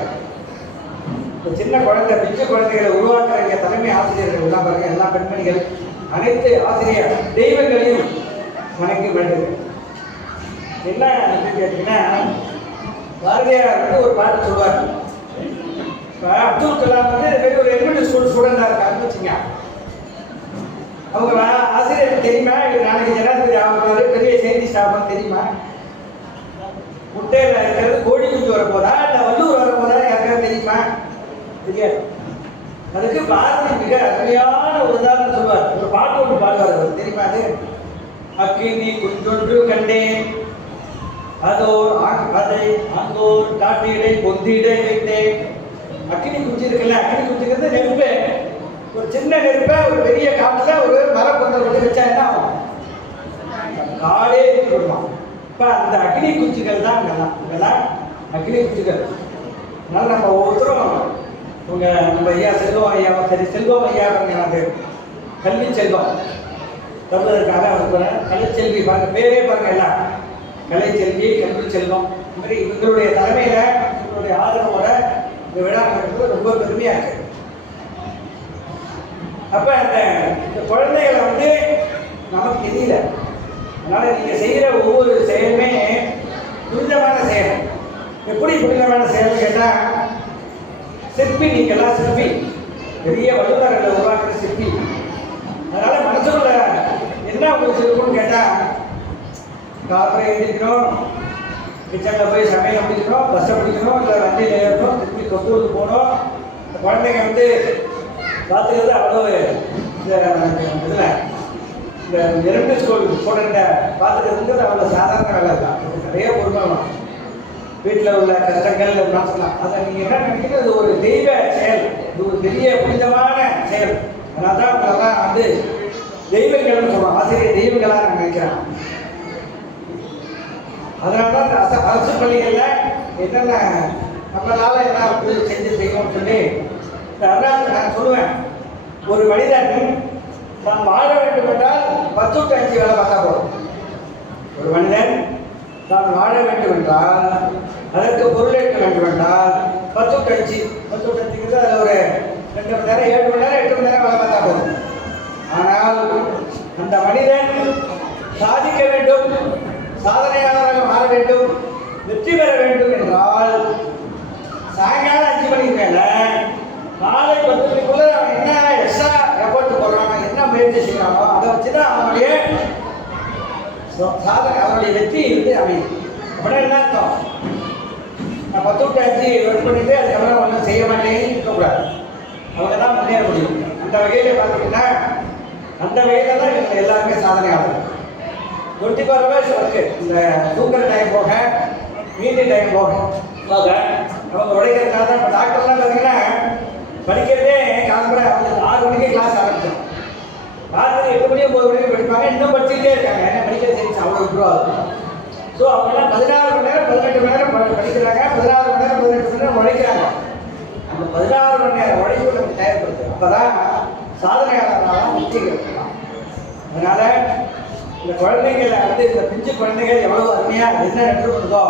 இப்போ சின்ன குழந்தை, பிஞ்சு குழந்தைகளை உருவாக்குற தலைமை ஆசிரியர்கள் எல்லாம் பாருங்க, எல்லா பெண்மணிகள், அனைத்து ஆசிரியர் தெய்வங்களையும் வணங்கி வருகிறேன். என்ன கேட்டீங்கன்னா, பாரதியார் வந்து ஒரு பாட்டு சொல்வார். இப்போ அப்துல் கலாம் வந்து ஒரு எலிமெண்ட்ரி ஸ்கூல் ஸ்டூடெண்டாக இருக்காருன்னு வச்சுங்க. அவங்க ஆசிரியருக்கு தெரியுமா இவர் நாளைக்கு ஜனாதிபதி ஆகுறாரு, பெரிய சயின்டிஸ்ட் ஆகும் தெரியுமா? முட்டையில் இருக்கிறது கோழி குஞ்சு வரப்போதா இல்லை வல்லூர் வரப்போதா யாருக்காவது தெரியுமா? தெரியாது. அதுக்கு பாரதி மிக அருமையான ஒரு உதாரணம் சொல்வார். ஒரு பாட்டு ஒன்று பாடுவார். அவர் தெரியுமா? அது அக்கினி குஞ்சொன்று கண்டேன், அதோர் அதை அங்கோர் காட்டிடை பொந்திடை வைத்தேன். அக்கினி குஞ்சு இருக்குல்ல, அக்கினி குஞ்சுங்கிறது நெருப்பு. ஒரு சின்ன நெருப்பை ஒரு பெரிய காட்டில் ஒரு மரப்பொருள் வந்து வச்சா என்ன ஆகும்? காடே விடுமா. இப்போ அந்த அக்னி குஞ்சுகள் தான் இதெல்லாம் அக்னி குஞ்சுகள். அதனால நம்ம ஒவ்வொருத்தரும் நம்ம ஐயா செல்வம் ஐயாவும் சரி, செல்வம் ஐயா அது கல்வி செல்வம் தமிழருக்காக அவர் கலைச்செல்வி பாருங்க, பேரே பாருங்க எல்லாம் கலைச்செல்வி, கல்வி செல்வம். இந்த மாதிரி இவங்களுடைய தலைமையில் இவங்களுடைய ஆதரவோட இந்த விழா நடக்கிறது ரொம்ப பெருமையாக இருக்கு. அப்போ இந்த குழந்தைகளை வந்து நமக்கு தெரியல. அதனால நீங்கள் செய்கிற ஒவ்வொரு செயலுமே புனிதமான செயல். எப்படி புனிதமான செயல்னு கேட்டால், சிற்பி, நீங்கள்லாம் சிற்பி, பெரிய வல்லுநர்களை உருவாக்குற சிற்பி. அதனால மனசுக்குள்ள என்ன உங்களுக்கு இருக்கும்னு கேட்டால் காலையில் எழுந்திரிக்கணும், கிச்சனில் போய் சமையல் பிடிக்கணும், பஸ்ஸை பிடிக்கணும், இல்லை வண்டியில் ஏறணும், திருப்பி கொத்தூருக்கு போகணும். இந்த குழந்தைங்க வந்து பார்த்துக்கிறது அவ்வளோ இதில் இந்த இரண்டு ஸ்கூல் போடுற பார்த்துக்கிறதுங்கிறது அவ்வளோ சாதாரண வேலை தான். நிறைய பொறுப்பாகும் வீட்டில் உள்ள கஷ்டங்கள் சொல்லலாம். அதை நீங்கள் என்ன நினைக்கிறீங்க, அது ஒரு தெய்வ செயல், இது ஒரு பெரிய புனிதமான செயல். அதனால தான் உங்களெல்லாம் வந்து தெய்வங்கள்னு சொல்லுவோம், ஆசிரியர் தெய்வங்களாக நான் நினைக்கிறேன். அதனால தான் இந்த அரசு பள்ளிகளில் என்னென்ன நம்மளால் என்ன செஞ்சு செய்யணும்னு சொல்லி இந்த அருணாச்சல் நான் சொல்லுவேன். ஒரு மனிதன் தான் வாழ வேண்டும் என்றால் 10 to 5 வேலை பார்த்தா போதும். ஒரு மனிதன் தான் வாழ வேண்டும் என்றால், அதற்கு பொருளேற்க வேண்டும் என்றால் 10 to 5 அதில் ஒரு 2 மணி நேரம் 7 மணி நேரம் 8 மணி நேரம் வேலை பார்த்தா போதும். ஆனால் அந்த மனிதன் சாதிக்க வேண்டும், சாதனையாளராக மாற வேண்டும், வெற்றி பெற வேண்டும் என்றால் சாயங்காலம் 5 மணிக்கு மேலே காலை 10 மணிக்குள்ள அவன் என்ன எக்ஸ்ட்ரா எஃபோர்ட் போடுறானோ, என்ன முயற்சி செய்யறானோ அதை வச்சு தான் அவனுடைய சாதனை, அவனுடைய வெற்றி வந்து அமையும். அப்படின்னா என்ன அர்த்தம்? நான் 10 to 5 ஒர்க் பண்ணிட்டு அதுக்கப்புறம் ஒன்றும் செய்ய மாட்டேன்னு இருக்கக்கூடாது. அவங்க தான் முன்னேற முடியும். அந்த வகையில் பார்த்தீங்கன்னா அந்த வகையில் தான் இவங்க எல்லாருமே சாதனை ஆகும். 24 hours ஒர்க்கு, இந்த தூங்குற டைம் போக மீதி டைம் போக அவங்க உழைக்கிறதுனால தான். இப்போ டாக்டர்லாம் பார்த்தீங்கன்னா படிக்கிறதே காலம்புற அவங்களுக்கு 6 மணிக்கு கிளாஸ் ஆரம்பிச்சோம், ராத்திரி 8 மணி 9 மணிக்கு படிப்பாங்க, இன்னும் படிச்சுக்கிட்டே இருக்காங்க. ஏன்னா மெடிக்கல் சயின்ஸ் அவ்வளோ இம்ப்ரூவ். ஸோ அவங்கெல்லாம் 16 மணி நேரம் 18 மணி நேரம் படிக்கிறாங்க, 16 மணி நேரம் 18 மணி நேரம் உழைக்கிறாங்க. அந்த 16 மணி நேரம் உழைப்பு நமக்கு தேவைப்படுது. அப்போ தான் சாதனையாளர்களாக வெற்றி கிடைக்கலாம். அதனால் இந்த குழந்தைங்களை வந்து இந்த பிஞ்சு குழந்தைகள் எவ்வளோ அருமையாக என்ன நன்று பண்ணுதோ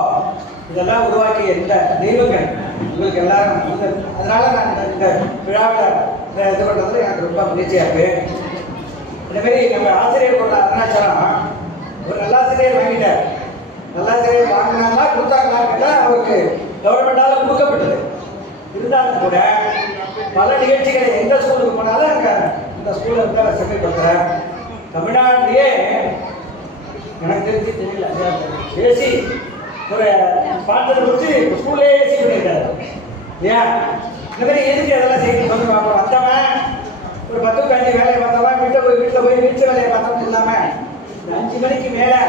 இதெல்லாம் உருவாக்கிய இந்த தெய்வங்கள் உங்களுக்கு எல்லாரும். அதனால நான் இந்த விழாவில் இது பண்ணுறதுல எனக்கு ரொம்ப மகிழ்ச்சியாக இருக்குது. இந்தமாரி நம்ம ஆசிரியர் கொண்ட அருணாச்சலம் ஒரு நல்லாசிரியர் வாங்கிட்டார். நல்லாசிரியர் வாங்கினாங்களா கொடுத்தாங்களா கேட்டால் அவருக்கு கவர்மெண்டால் கொடுக்கப்பட்டது. இருந்தாலும் கூட பல நிகழ்ச்சிகளை எந்த ஸ்கூலுக்கு போனாலும் அங்கே இந்த ஸ்கூலில் இருந்தால் செம்மைப்படுத்துகிறேன். தமிழ்நாட்டிலேயே எனக்கு தெரிஞ்சு தெரியல ஏசி ஒரு பாட்டத்தை வச்சு ஸ்கூல்லே ஏசி பண்ணியிருக்காரு. ஏன் இந்த மாதிரி எதுக்கு அதெல்லாம் செய்து சொல்லி பார்ப்போம். வந்தவன் ஒரு 10 to 5 வேலையை பார்த்தவன் வீட்டில் போய் வீட்டு வேலையை பார்த்தோம்னு இல்லாமல் 5 மணிக்கு மேலே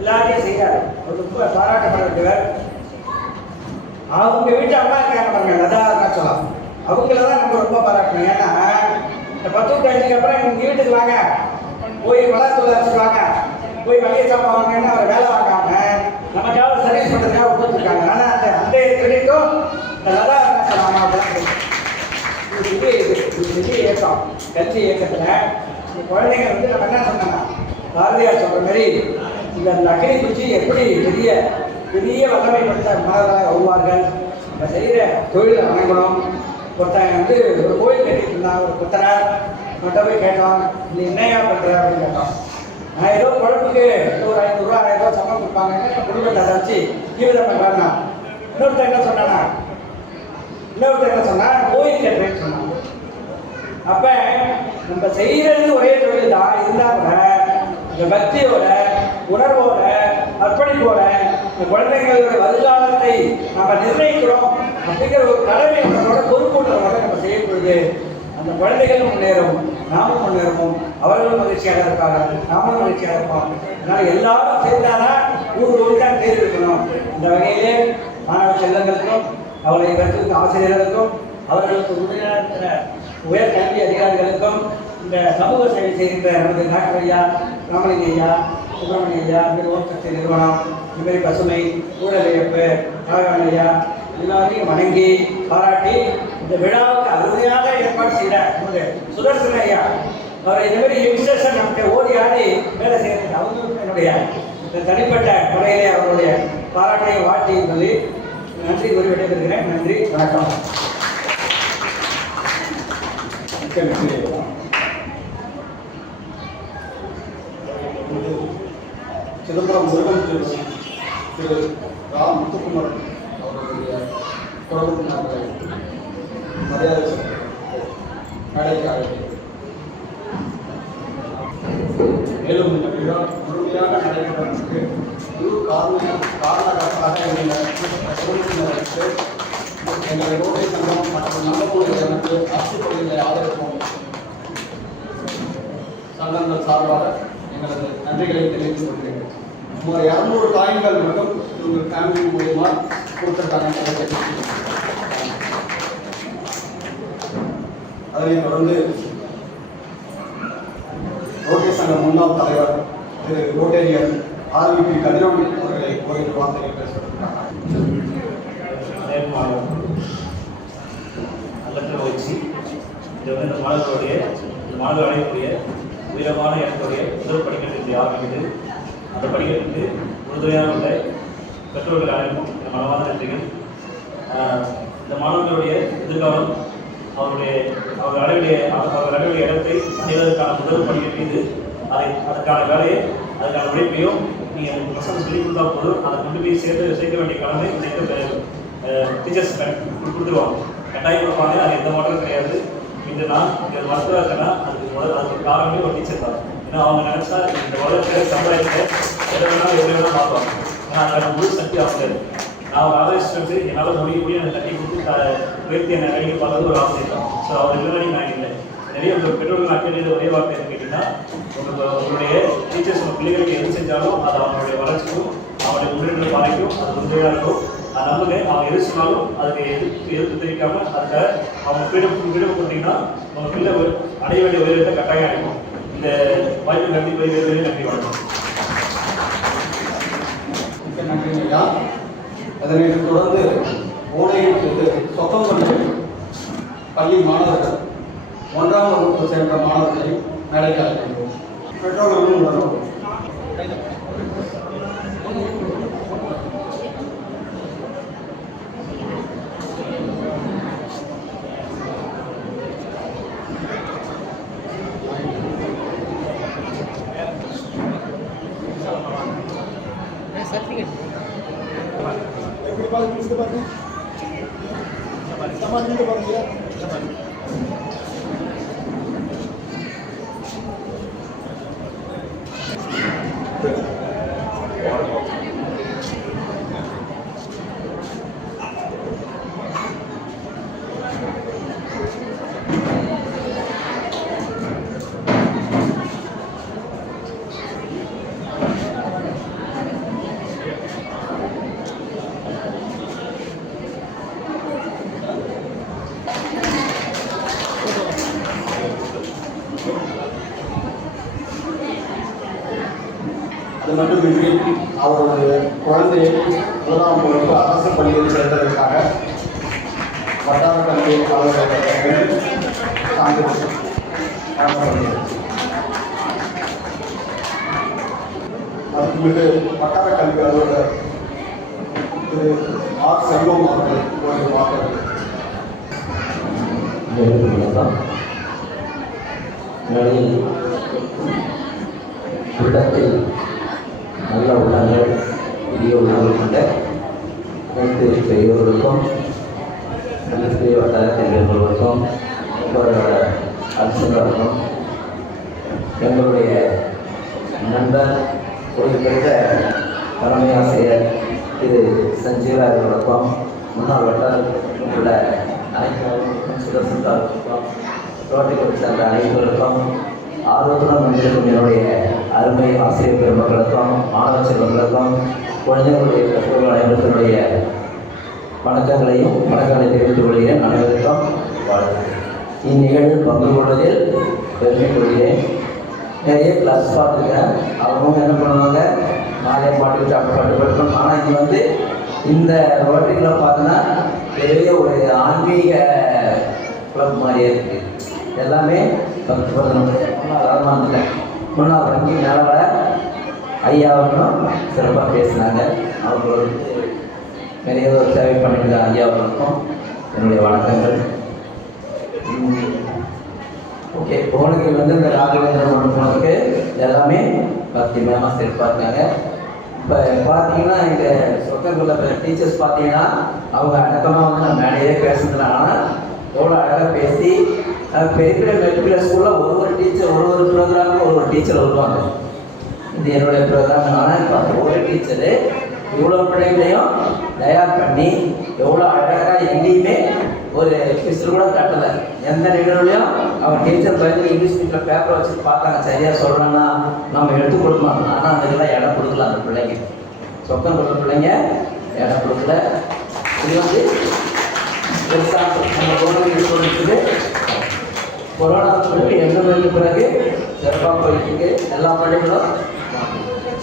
எல்லாரையும் செய்கிறார். ஒரு ரொம்ப பாராட்டப்பட வேண்டியவர். அவங்க வீட்டு அம்மா இருக்காங்க பாருங்க, லதா அருணாச்சலம், அவங்கள தான் நம்ம ரொம்ப பாராட்டணும். ஏன்னா இந்த 10 to 5 அப்புறம் இவங்க வீட்டுக்கு வாங்க, போய் வளர்த்துல அரைச்சிடுவாங்க, போய் மளிகை சாப்பாடு வாங்கன்னு அவர் வேலை வாங்காம நமக்காக சர்வீஸ் பண்ணுறதுக்காக கொடுத்துருக்காங்க. ஆனால் அந்த கிரெடிட்டும் இந்த லதா அருணாச்சலம் அம்மா தான். இது இயக்கம், கல்வி இயக்கத்தில் இந்த குழந்தைங்க வந்து நம்ம என்ன சொன்னாங்க, பாரதியார் சொல்கிற மாதிரி இந்த அக்னி குச்சி எப்படி பெரிய பெரிய வல்லமைப்படுத்த மனதாக வருவார்கள். நம்ம செய்கிற தொழிலை வணங்கணும். ஒருத்தன் வந்து ஒரு கோயில் கட்டிட்டு இருந்தான், ஒரு புத்தனார் மட்டும் போய் கேட்டோம், நீ என்னையா பண்ணுற அப்படின்னு கேட்டோம். நான் ஏதோ குழம்புக்கு ஒரு 500 ரூபா 1000 ரூபா சம்பளம் கொடுப்பாங்க, குடும்பத்தை வச்சு ஜீவிதம் பண்ணுறாங்க. இன்னொருத்தர் என்ன சொன்னானா, கோயில் கட்டுறேன்னு சொன்னாங்க. அப்போ நம்ம செய்கிறது ஒரே தொழில் தான், இருந்தால் கூட இந்த பக்தியோட உணர்வோட அர்ப்பணிப்போட இந்த குழந்தைங்களோட வருங்காலத்தை நம்ம நிர்ணயிக்கிறோம் அப்படிங்கிற ஒரு கடமை நம்மளோட பொறுப்புணர்வோட நம்ம செய்யப்படுது. அந்த குழந்தைகளும் முன்னேறும், நாமும் முன்னேறுவோம், அவர்களும் மகிழ்ச்சியாக இருப்பார்கள், நாமும் மகிழ்ச்சியாக இருப்போம். அதனால் எல்லாரும் சேர்ந்தாதான் ஊர் தான் தேர்வு இருக்கணும். இந்த வகையிலே மாணவ செல்லங்களுக்கும் அவர்களை கற்றுக்கும் ஆசிரியர்களுக்கும் அவர்களுக்கு உடனே உயர் கல்வி அதிகாரிகளுக்கும் இந்த சமூக சேவை செய்கின்ற நமது டாக்டர் ஐயா, ராமலிங்க ஐயா, சுப்பிரமணிய ஐயா, ஓம் சக்தி நிறுவனம், இதுமாரி பசுமை, ஊழலையப்பு, ராகவன் ஐயா எல்லாரையும் வணங்கி பாராட்டி இந்த விழாவுக்கு அருமையாக ஏற்பாடு செய்கிற நமது சுதர்சன ஐயா அவரை இதுமாரி யங்ஸ்டர்ஸை நமக்கு ஓடி ஆடி வேலை செய்யறதுக்கு அவங்களுக்கு என்னுடைய இந்த தனிப்பட்ட முறையிலே அவருடைய பாராட்டையும் வாழ்த்தையும் சொல்லி நன்றி கூறி விடைபெறுகிறேன். நன்றி, வணக்கம். சிதம்பரம் முருகன் திரு ரா முத்துக்குமரன் அவர்களுடைய குடும்பத்தினர்களை மரியாதை மேடைக்கு அழைக்கிறேன். மேலும் இந்த விழா முழுமையாக நடைபெறுவதற்கு முழு காரணகர்த்தாக குடும்பத்தினருக்கு எங்கள் ரோட்டை சங்கம் மற்றும் நல்ல எனக்கு ஆட்சி பகுதிகளை ஆதரிப்போம் சங்கங்கள் சார்பாக எங்களது நன்றிகளை தெரிவித்துக் கொள்கிறேன். சுமார் 200 காயின்கள் மட்டும் உங்கள் ஃபேமிலி மூலியமாக கொடுத்துருக்காங்க. அதனைத் தொடர்ந்து ரோட்டரி சங்க முன்னாள் தலைவர் திரு ரோட்டேரியன் RVP கதிரவன் அவர்களை கோரிக்கை வார்த்தைகள் பேசுகிறார். நல்ல வச்சு இது வந்து இந்த மாணவர்கள் அடையக்கூடிய உயரமான இடத்துடைய முதல் படிக்கட்டு ஆரம்பிக்குது. அந்த படிக்கட்டுக்கு உறுதுணையாக உள்ள பெற்றோர்கள் அனைவரும் மனமான நன்றிகள். இந்த மாணவர்களுடைய எதிர்காலம் அவர்கள் அடையக்கூடிய இடத்தை அடைவதற்கான முதல் படிக்கட்டு இது. அதற்கான வேலையை அதுக்கான உழைப்பையும் நீங்கள் பசங்க சொல்லிக் கொடுத்தா போதும். அதை கொண்டு போய் சேர்க்க வேண்டிய கடமை டீச்சர்ஸ் கொடுத்துருவாங்க, கட்டாயம் கொடுப்பாங்க. அது எந்த மாற்றம் கிடையாது. இன்று நான் இங்கே மருத்துவ இருக்கேன்னா அதுக்கு காரணமே ஒரு டீச்சர் தான். ஏன்னா அவங்க நினைச்சா இந்த உலகத்தில் சமுதாயத்தை எதை வேணாலும் எப்படி வேணாலும் பார்ப்பாங்க. ஏன்னா அதுக்கான முழு சக்தி அவங்க. நான் ஒரு ஆதரவு ஸ்டூடெண்ட்ஸு என்னால் முடிய அந்த தட்டி கொடுத்து உயர்த்தி என்னை நடிக்க பார்க்கறது ஒரு ஆசை தான். ஸோ அவர் இல்லைனா நான் இல்லை. நிறைய உங்கள் பெற்றோர்கள் நான் கேட்டது ஒரே வார்த்தை என்ன கேட்டிங்கன்னா, உங்களுடைய டீச்சர்ஸ் உங்கள் பிள்ளைகளுக்கு எது செஞ்சாலும் அது அவங்களுடைய வளர்ச்சிக்கும் அவங்களுடைய முன்னேற்ற பாதைக்கும் அது உதவியாக இருக்கும். அது நம்புங்க. அவங்க எது சொன்னாலும் அதுக்கு எதிர்ப்பு தெரிவிக்காமல் அதுக்காக அவங்க ஃப்ரீடம் கொடுத்தீங்கன்னா உங்கள் பிள்ளை அடைய வேண்டிய உயரத்தை கட்டாயம் அடைக்கும். இந்த வாய்ப்பு நன்றி நன்றி வணக்கம். நன்றிங்கய்யா. அதனைத் தொடர்ந்து ஓடையில் சொத்தம் பள்ளி மாணவர்கள் 1ஆம் வகுப்பு சேர்ந்த மாணவர்களை மேடைக்கு அழைக்கின்றோம். பெற்றோர்களும் வருவோம். அது மட்டுமின்றி அவருடைய குழந்தையை 1ஆம் வகுப்பு அரசு பள்ளியில் சேர்ந்ததற்காக வட்டார கல்வி அலுவலகத்தில் சான்றிதழ் வழங்கப்படுகிறது. அதுக்கு வட்டார கல்வி அலுவலர் திரு R. செல்வம் அவர்கள் ஒரு வார்த்தை. உள்ளத்தில் நல்ல உள்ளங்கள் பெரிய உள்ளங்கள் கொண்ட அனைத்து பெரியவர்களுக்கும் அனைத்து வட்டார கல்வியர்களுக்கும் அரசுகளுக்கும் எங்களுடைய நண்பர் ஓய்வு பெற்ற தலைமை ஆசிரியர் திரு சஞ்சீவா அவர்களுக்கும் முன்னாள் வட்டாரத்தில் உள்ள அனைத்து சுதர்சனுக்கும் ரோட்டரி சேர்ந்த அனைவருக்கும் ஆர்வத்துடன் வந்திருக்கும் என்னுடைய அருமை ஆசிரியர் பெருமக்களுக்கும் மாணவ செல்வங்களுக்கும் குழந்தைகளுடைய பெற்றோர்கள் அனைவருடைய வணக்கங்களை தெரிவித்துக் கொள்கிறேன். அனைவருக்கும் வாழ்த்துக்கள். இந்நிகழ்வில் பங்கு கொள்வதில் பெருமை கொள்கிறேன். நிறைய கிளாஸ் பார்த்துருக்கேன். அவங்க என்ன பண்ணுவாங்க, மாலை பாட்டு பாட்டு படிக்கணும். ஆனால் இது வந்து இந்த ரோட்டரியில் பார்த்தோன்னா பெரிய ஒரு ஆன்மீக கிளப் மாதிரியே இருக்குது. எல்லாமே 10-11 வந்துட்டேன். முன்னாள் வங்கி நிலவர ஐயாவுக்கும் சிறப்பாக பேசினாங்க. அவங்களுக்கு நிறைய ஒரு சேவை பண்ணியிருந்த ஐயாவுக்கும் என்னுடைய வணக்கங்கள். ஓகே, போனதுக்கு வந்து இந்த ராகவேந்திர மண்டபத்துக்கு எல்லாமே பத்தியமாக சிறப்பாக இருக்காங்க. இப்போ பார்த்தீங்கன்னா இங்கே சொத்தங்களில் டீச்சர்ஸ் பார்த்தீங்கன்னா அவங்க அடக்கமாக வந்து நான் மேலேயே பேசுனதுனால எவ்வளோ அழகாக பேசி பெரிய பெரிய மெட்ரிகுலர் ஸ்கூலில் ஒரு டீச்சர் ஒரு ப்ரோக்ராமுக்கு ஒரு டீச்சர் வருவாங்க. இது என்னுடைய ப்ரோக்ராம். ஆனால் இப்போ ஒரு டீச்சரு இவ்வளோ பிள்ளைங்களையும் தயார் பண்ணி எவ்வளோ அழகாக எங்கேயுமே ஒரு பிஸ்டர் கூட கட்டலை. எந்த நிகழ்வுலையும் அவங்க டீச்சர் பயந்து இங்கிலீஷ் மீட்டில் பேப்பரை வச்சு பார்த்தாங்க, சரியாக சொல்கிறேன்னா நம்ம எடுத்து கொடுக்கணும். ஆனால் அதுக்கெல்லாம் இடம் கொடுக்கல. அந்த பிள்ளைங்க சொக்கம் கொடுத்த பிள்ளைங்க இடம் கொடுக்கல. இது வந்து எக்ஸாம்பிள் நம்ம கவர்மெண்ட் சொல்லிட்டு கொரோனா பிறகு 2 மணிக்கு பிறகு சிறப்பாக போயிட்டு எல்லா பள்ளிகளும்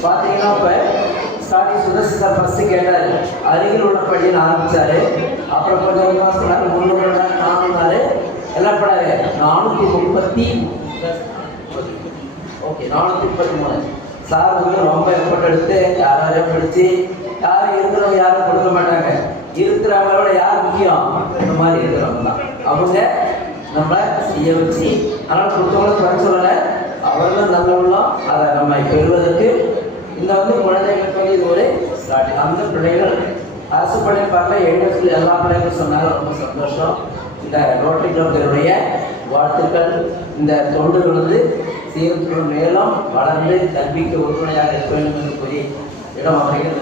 பார்த்தீங்கன்னா இப்போ ஸ்டார்டிங் சுதர்சி சார் ஃபஸ்ட்டு கேட்டார், அருகில் உள்ள பள்ளின்னு ஆரம்பித்தார். அப்புறம் கொஞ்சம் மாதம் 300 400 எல்லாம் படாது 430 ஓகே 433 சார் வந்து ரொம்ப எஃபர்ட் எடுத்து யாரையும் படித்து யாரும் இருக்கிறவங்க யாரும் கொடுக்க மாட்டாங்க. இருக்கிறவங்களோட யார் முக்கியம்? இந்த மாதிரி இருக்கிறவங்க தான். அவங்க நம்ம செய்ய வச்சு அதனால் கொடுத்தவங்களும் குறை சொல்லலை, அவர்களும் நல்லவங்களும் அதை நம்ம பெறுவதற்கு இந்த வந்து குழந்தைகளுக்கு வந்து இது ஒரு ஸ்டார்டிங். அந்த பிள்ளைகள் அரசு பள்ளி பார்க்க எங்கள் எல்லா பிள்ளைகளும் சொன்னாங்க, ரொம்ப சந்தோஷம். இந்த ரோட்டரி கிளப்பினுடைய வாழ்த்துக்கள். இந்த தொண்டுகள் வந்து சீரத்துடன் மேலும் வளர்ந்து கல்விக்கு உறுதுணையாக இருக்க வேண்டும் என்று கூறி இடம் அமைகிறது.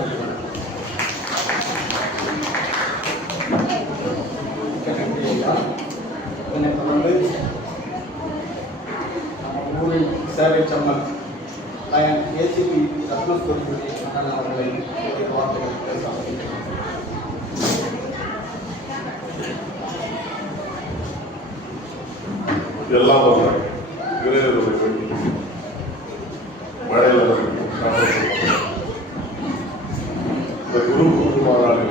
இதனை தொடர்ந்து நம்ம ஊரில் சேவை சம்மன் ஏசிபி ரத்னஸ்வரி அவர்களை வார்த்தைகள் பேச அமைக்கிறேன். எல்லாம் இறைவனுடைய மழையில் இந்த குரு மாநாடு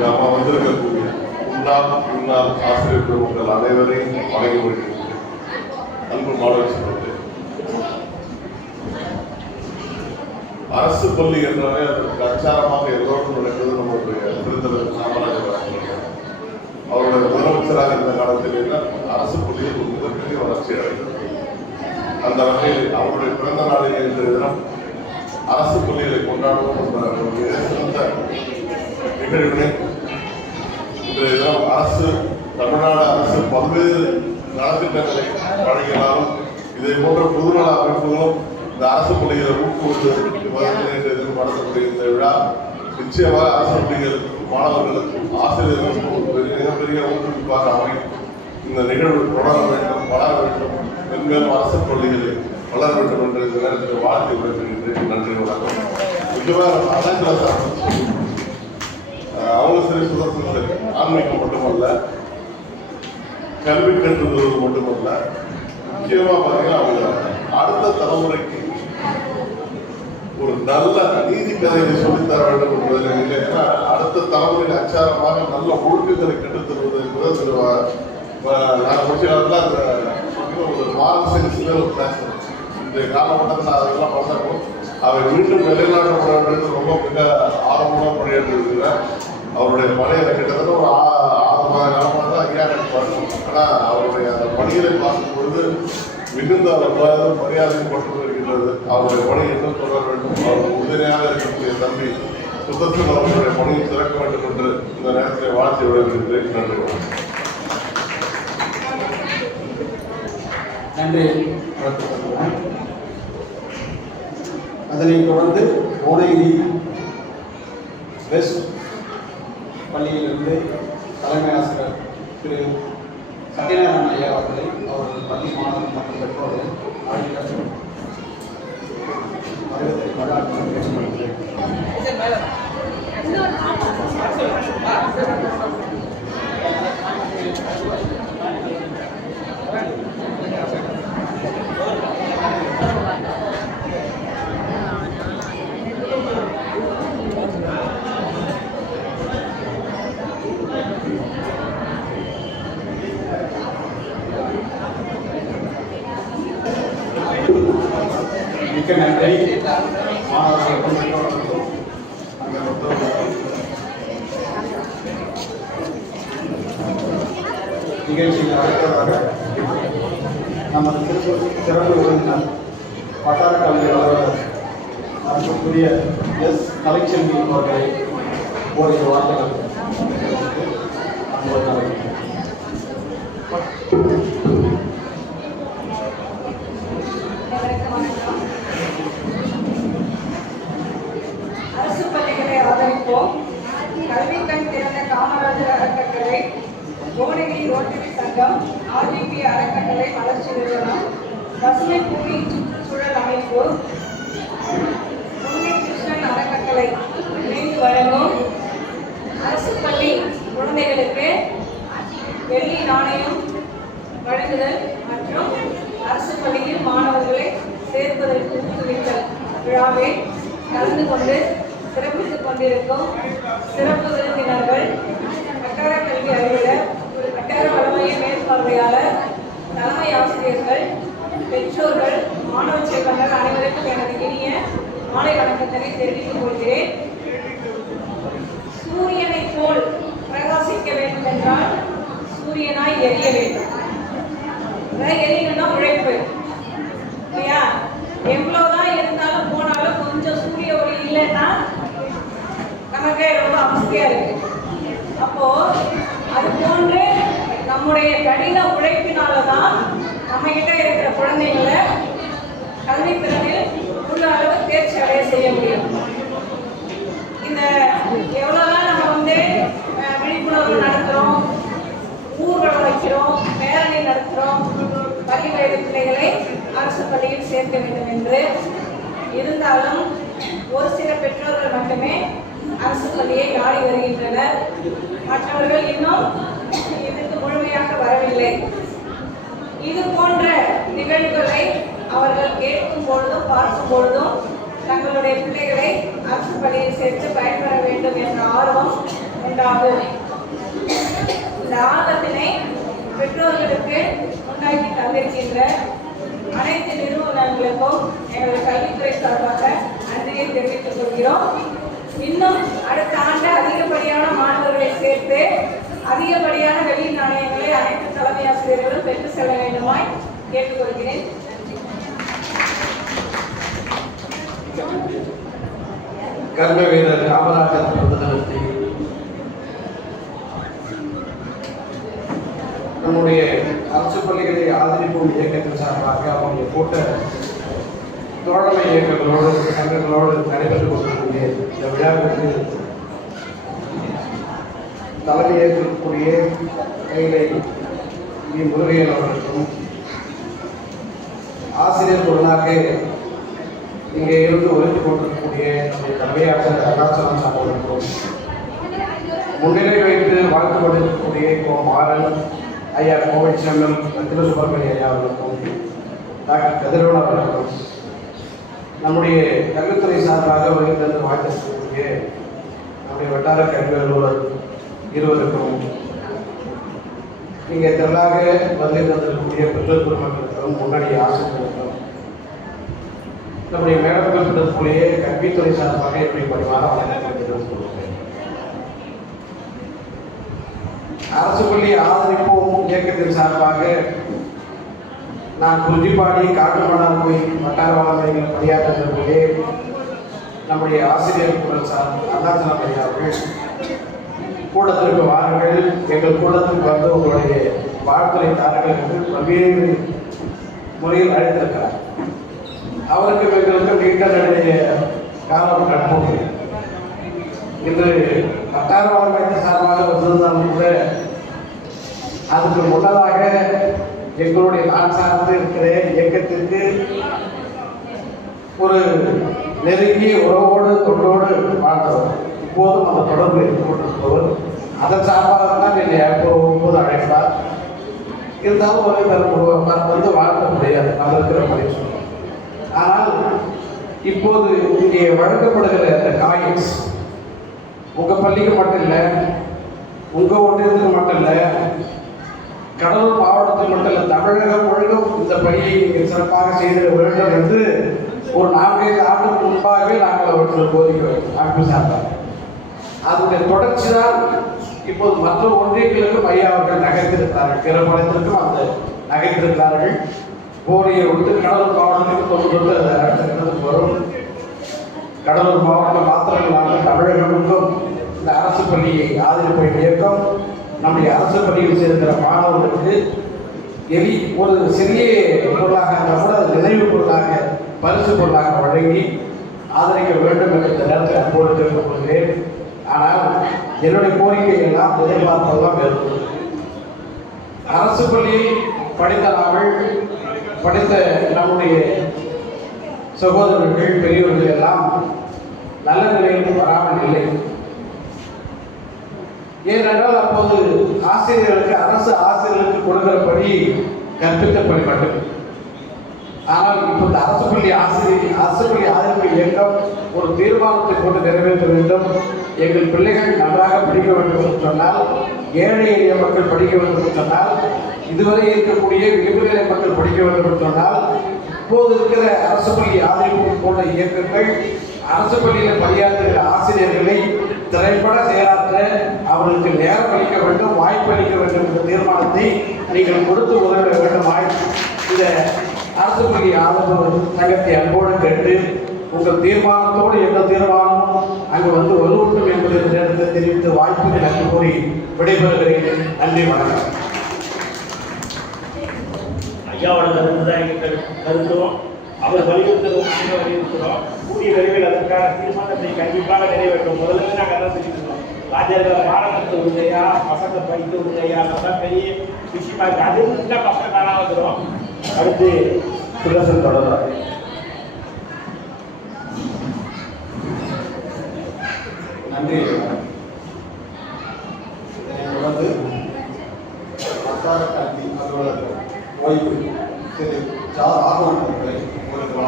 நம்ம வந்திருக்கக்கூடிய முன்னாள் ஆசிரியர் பெருமக்கள் அனைவரையும் வழங்கி வருகிறது. அன்பு மாணவர் சொல்வது அரசு பள்ளி என்றாலே அதற்கு அச்சாரமாக எல்லோரும் நடக்கிறது நம்முடைய திருத்தலர் காமராஜர் அவருடைய முதலமைச்சராக இருந்த காலத்தில் அரசு பள்ளியில் ஒரு மிகப்பெரிய வளர்ச்சி அடைந்தது. அந்த வகையில் அவருடைய பிறந்த நாளில் இன்றைய தினம் அரசு பள்ளிகளை கொண்டாடுவோம் என்ற சிறந்த நிகழ்வினை இன்றைய தினம் தமிழ்நாடு அரசு பல்வேறு நலத்திட்டங்களை வழங்கினாலும் இதை போன்ற பொதுநல அமைப்புகளும் இந்த அரசு பள்ளிகளை ஊக்குவிப்பதற்கு நடத்தக்கூடிய இந்த விழா நிச்சயமாக அரசு பள்ளிகளுக்கும் மாணவர்களுக்கும் ஆசிரியர்களுக்கும் மிகப்பெரிய ஊக்குவிப்பாக அமையும். இந்த நிகழ்வு தொடர வேண்டும், வளர வேண்டும், மென்மேலும் அரசு பள்ளிகளை வளர வேண்டும் என்ற இந்த நேரத்தில் வாழ்த்து விடைபெறுகின்றேன். நன்றி, வணக்கம். முக்கியமாக அனைத்து அவங்க சரி சுதர்சனம் சரி ஆன்மீகம் மட்டுமல்ல, கல்வி கற்றுவது மட்டுமல்ல, முக்கியமாக பார்த்தீங்கன்னா அவங்க அடுத்த தலைமுறைக்கு ஒரு நல்ல நீதி கதையை சொல்லித்தர வேண்டும் என்பதில் இல்லை. ஏன்னா அடுத்த தலைமுறையின் அச்சாரமாக நல்ல ஒழுக்கங்களை கற்றுத்தருவது என்பது நான் முடிச்ச காலத்தில் ஒரு மார்க்சிஸ்ட் ஒரு பேசுகிறேன். இந்த காலகட்டத்தில் அதெல்லாம் பண்ணணும். அவை மீண்டும் நிலைநாட்டப்பட வேண்டும் ரொம்ப மிக ஆர்வமாக பணியாற்றிருக்கிறேன். அவருடைய பணியை கிட்டத்தட்ட ஒரு 6 மாத காலமாக தான் ஐயா பண்ணணும். ஆனால் அவருடைய அந்த பணிகளை பார்க்கும் பொழுது மிகுந்த அவர் மரியாதைப்பட்டு வருகின்றது. அவருடைய பணி இன்னும் தொடர வேண்டும். அவர் உறுதுணையாக இருக்கக்கூடிய தம்பி சுதர்சன் அவர்களுடைய பணியை திறக்க வேண்டும் என்று இந்த நேரத்தில் வாழ்த்து விடுகின்றேன். நன்றி. நன்றி. அதனைத் தொடர்ந்து ஓடையிலி வெஸ்ட் பள்ளியிலிருந்து தலைமை ஆசிரியர் திரு சத்யநாராயண ஐயா அவர்களை அவர்கள் பள்ளி மாணவர்கள் மற்றும் பெற்றோர்கள் ஆகியோர் மிக்க நன்றி. மாணவர்களுக்கும் நிகழ்ச்சியில் அடுத்ததாக நமது சிறப்பு விருந்தினர் வட்டார கல்வி அலுவலர் அன்புக்குரிய எஸ் கலைச்செல்வி அவர்களை ஓரிரு வார்த்தைகள் அன்பு வணக்கம். கல்வி கண் திறந்த காமராஜர் அறக்கட்டளை, புவனகிரி ரோட்டரி சங்கம், ஆர்ஜிபி அறக்கட்டளை வளர்ச்சி நிறுவனம், பசுமை பூமி சுற்றுச்சூழல் அமைப்பு, முன்னை கிருஷ்ணன் அறக்கட்டளை இணைந்து வழங்கும் அரசு பள்ளி குழந்தைகளுக்கு வெள்ளி நாணயம் வழங்குதல் மற்றும் அரசு பள்ளியில் மாணவர்களை சேர்ப்பதற்கு ஊக்குவித்தல் விழாவில் கலந்து கொண்டு சிறப்பித்துக் கொண்டிருக்கும் சிறப்பு விருந்தினர்கள், வட்டார கல்வி அலுவலர், வட்டார வளமைய மேற்பார்வையாளர், தலைமை ஆசிரியர்கள், பெற்றோர்கள், மாணவ செல்வங்கள் அனைவருக்கும் எனது இனிய மாலை வணக்கத்தினை தெரிவித்துக் கொள்கிறேன். சூரியனை போல் பிரகாசிக்க வேண்டும் என்றால் சூரியனாய் எரிய வேண்டும். எரியணும்னா உழைப்பு இல்லையா? எவ்வளவுதான் இருந்தாலும் போனாலும் கொஞ்சம் சூரிய ஒளி இல்லைன்னா நமக்கு ரொம்ப அவசியம் இருக்கு. அப்போ அது போன்று நம்முடைய கடின உழைப்பினாலதான் நம்ம கிட்ட இருக்கிற குழந்தைங்களை கல்வி திறனில் உள்ள அளவு தேர்ச்சி அடைய செய்ய முடியும். இந்த எவ்வளவுதான் நம்ம விழிப்புணர்வு நடத்துறோம், ஊர்வலம் வைக்கிறோம், பேரணி நடத்துகிறோம், பள்ளி வயது பிள்ளைகளை அரசு பள்ளியில் சேர்க்க வேண்டும் என்று இருந்தாலும் ஒரு சில பெற்றோர்கள் மட்டுமே அரசு பள்ளியை நாடி வருகின்றனர். மற்றவர்கள் இன்னும் இதற்கு முழுமையாக வரவில்லை. இது போன்ற நிகழ்வுகளை அவர்கள் கேட்கும் பொழுதும் பார்க்கும் பொழுதும் தங்களுடைய பிள்ளைகளை அரசு பள்ளியில் சேர்த்து பயன்பெற வேண்டும் என்ற ஆர்வம் உண்டாகும். இந்த ஆர்வத்தினை பெற்றோர்களுக்கு உண்டாக்கி தந்திருக்கின்ற அனைத்து நிறுவனங்களுக்கும் எங்களது கல்வித்துறை சார்பாக நன்றியை தெரிவித்துக் கொள்கிறோம். இன்னும் அடுத்த ஆண்டு அதிகப்படியான மாணவர்களை சேர்த்து அதிகப்படியான வெள்ளி நாணயங்களை அனைத்து தலைமை ஆசிரியர்களும் பெற்று செல்ல வேண்டுமாய் கேட்டுக்கொள்கிறேன். கர்ம வீரர் காமராஜர் பிறந்ததினத்தை நம்முடைய அரசு பள்ளிகளை ஆதரிப்போம் இயக்கத்தின் சார்பாக அவங்களுடைய கூட்ட தோழமை இயக்கங்களோடு சங்கங்களோடு நடைபெற்றுக் கொண்டிருக்கக்கூடிய இந்த விழாவிற்கு தலைமை ஏற்கக்கூடிய கைலை முருகையன் அவர்களுக்கும் ஆசிரியர் பொருளாக இங்கே இருந்து ஒழித்து கொண்டிருக்கக்கூடிய நம்முடைய தலைமையாளர் அருணாச்சலம் சார் அவர்களுக்கும் முன்னிலை வைத்து வாழ்த்து கொண்டிருக்கக்கூடிய மாறன் ஐயா கோவை செம்மல் ரத்தின சுப்பிரமணிய ஐயா அவர்களுக்கும் டாக்டர் கதிரவன் அவர்களுக்கும் நம்முடைய கல்வித்துறை சார்பாக வருகிறது வாழ்த்திருக்கக்கூடிய நம்முடைய வட்டார கல்வி அலுவலர் இருவருக்கும் இங்கே திரளாக வருகை தந்திருக்கக்கூடிய பெற்றோர் குடும்பங்களுக்கும் முன்னாடி ஆசிரியர்களுக்கும் நம்முடைய மேடங்கள் இருக்கக்கூடிய கல்வித்துறை சார்பாக எப்படி பணிவார வழங்கப்படுகிறது சொல்லுவேன். அரசு பள்ளி ஆதரிப்போம் இயக்கத்தின் சார்பாக நான் குறிப்பாடி காட்டுமன்னார் கோயில் வட்டார வளமையில் பணியாற்றக்கூடிய நம்முடைய ஆசிரியர் குரல் சார் அருணாச்சலம் ஐயா அவர்கள் கூட்டத்திற்கு வாருங்கள், எங்கள் கூட்டத்திற்கு வந்து உங்களுடைய வாழ்த்துறை தாருங்கள் என்று பல்வேறு முறையில் அழைத்திருக்கிறார். அவருக்கு எங்களுக்கு நீண்ட நடைய காலம் கற்போம். இன்று வட்டார வளமையின் சார்பாக வந்திருந்தாலும் கூட அதுக்கு முன்னதாக எங்களுடைய நான் சார்ந்து இருக்கிற இயக்கத்திற்கு ஒரு நெருங்கி உறவோடு தொண்டோடு வாழ்ந்தவர், இப்போதும் அந்த தொடர்பு இருந்து கொண்டிருப்பவர். அதன் சார்பாக தான் என்னை எப்போது அழைத்தார். இருந்தாலும் ஒரு வந்து வாழ்த்த முடியாது, அது இருக்கிற மனுஷன். ஆனால் இப்போது இங்கே வழங்கப்படுகிற இந்த காயின்ஸ் உங்கள் பள்ளிக்கு மட்டும் இல்லை, உங்கள் ஒன்றியத்துக்கு மட்டும் இல்லை, கடலூர் மாவட்டத்தில் மட்டும் இல்லை, தமிழகம் முழுவதும் இந்த பணியை நீங்கள் சிறப்பாக செய்திட வேண்டும் என்று ஒரு 4-5 ஆண்டுக்கு முன்பாகவே நாங்கள் அவர்கள் கோரிக்கை அமைப்பு சார்ந்தார். அதனுடைய தொடர்ச்சி தான் இப்போது மற்ற ஒன்றியங்களுக்கும் ஐயா அவர்கள் நகர்த்திருக்கிறார்கள். பிறப்படத்திற்கும் அந்த நகர்த்திருக்கிறார்கள். கோரியை விட்டு கடலூர் மாவட்டத்துக்கு தொட்டு அடுத்த வரும். கடலூர் மாவட்டம் மாத்திரம் இல்லாமல் தமிழகமுக்கும் இந்த அரசு பள்ளியை ஆதரிப்பு இயக்கம் நம்முடைய அரசு பள்ளியில் சேர்க்கிற மாணவர்களுக்கு ஒரு சிறிய பொருளாக இருந்தால் கூட அது நினைவு பொருளாக பரிசு பொருளாக வழங்கி ஆதரிக்க வேண்டும் என்ற இந்த நேரத்தில் அன்போடு கேட்டுக்கொள்கிறேன். ஆனால் என்னுடைய கோரிக்கை எல்லாம் எதிர்பார்ப்பெல்லாம் வேறு. அரசு பள்ளியில் படித்த நாங்கள் படித்த நம்முடைய சகோதரர்கள் பெரியவர்கள் எல்லாம் நல்ல நிலைக்கு வராமல் இல்லை. ஏனென்றால் அப்போது ஆசிரியர்களுக்கு அரசு ஆசிரியர்களுக்கு கொடுக்கிறபடி கற்பித்தபடி மட்டும். ஆனால் இப்போ இந்த அரசு பள்ளி ஆசிரியர் இயக்கம் ஒரு தீர்மானத்தை போட்டு நிறைவேற்ற வேண்டும். எங்கள் பிள்ளைகள் நன்றாக படிக்க வேண்டும் என்று சொன்னால், ஏழை எளிய மக்கள் படிக்க வேண்டும் என்று சொன்னால், இதுவரை இருக்கக்கூடிய விளிம்புநிலை மக்கள் படிக்க வேண்டும் என்று சொன்னால், இப்போது இருக்கிற அரசு பள்ளி ஆதரவு போன்ற இயக்கங்கள் அரசு பள்ளியில் பணியாற்றுகிற ஆசிரியர்களை திரைப்பட செயலாற்ற அவர்களுக்கு நேரம் அளிக்க வேண்டும், வாய்ப்பு அளிக்க வேண்டும் என்ற தீர்மானத்தை நீங்கள் கொடுத்து உதவிட வேண்டுமாய் இந்த அரசு பள்ளி ஆதரவு சங்கத்தை அன்போடு கேட்டு உங்கள் தீர்மானத்தோடு எந்த தீர்மானமும் அங்கு வந்து வலுவூட்டும் என்பதை நேரத்தை தெரிவித்து வாய்ப்புக்கு நன்றி கூறி விடைபெறுகிறேன். நன்றி, வணக்கம். ஐயாவோட கருத்து தான் எங்கள் கருத்தும் அவர் வலியுறுத்துறோம், நாங்கள் வலியுறுத்துறோம். கூடிய விரைவில் அதற்கான தீர்மானத்தை கண்டிப்பாக நிறைவேற்றும். முதல்ல நாங்கள் அதான் சொல்லியிருந்தோம், ராஜாக்களை பாடநடத்த உண்மையா, பசங்க படிக்க உண்மையா, அதான் பெரிய விஷயமா இருக்கு. அது இருந்தால் பசங்க காணாம வந்துடும். அடுத்து சுதர்சன் தொடர்றார். நன்றி. தொடர்ந்து வட்டார கல்வி அலுவலர் ஓய்வு திரு ராகவன் அவர்களை உங்களுக்கு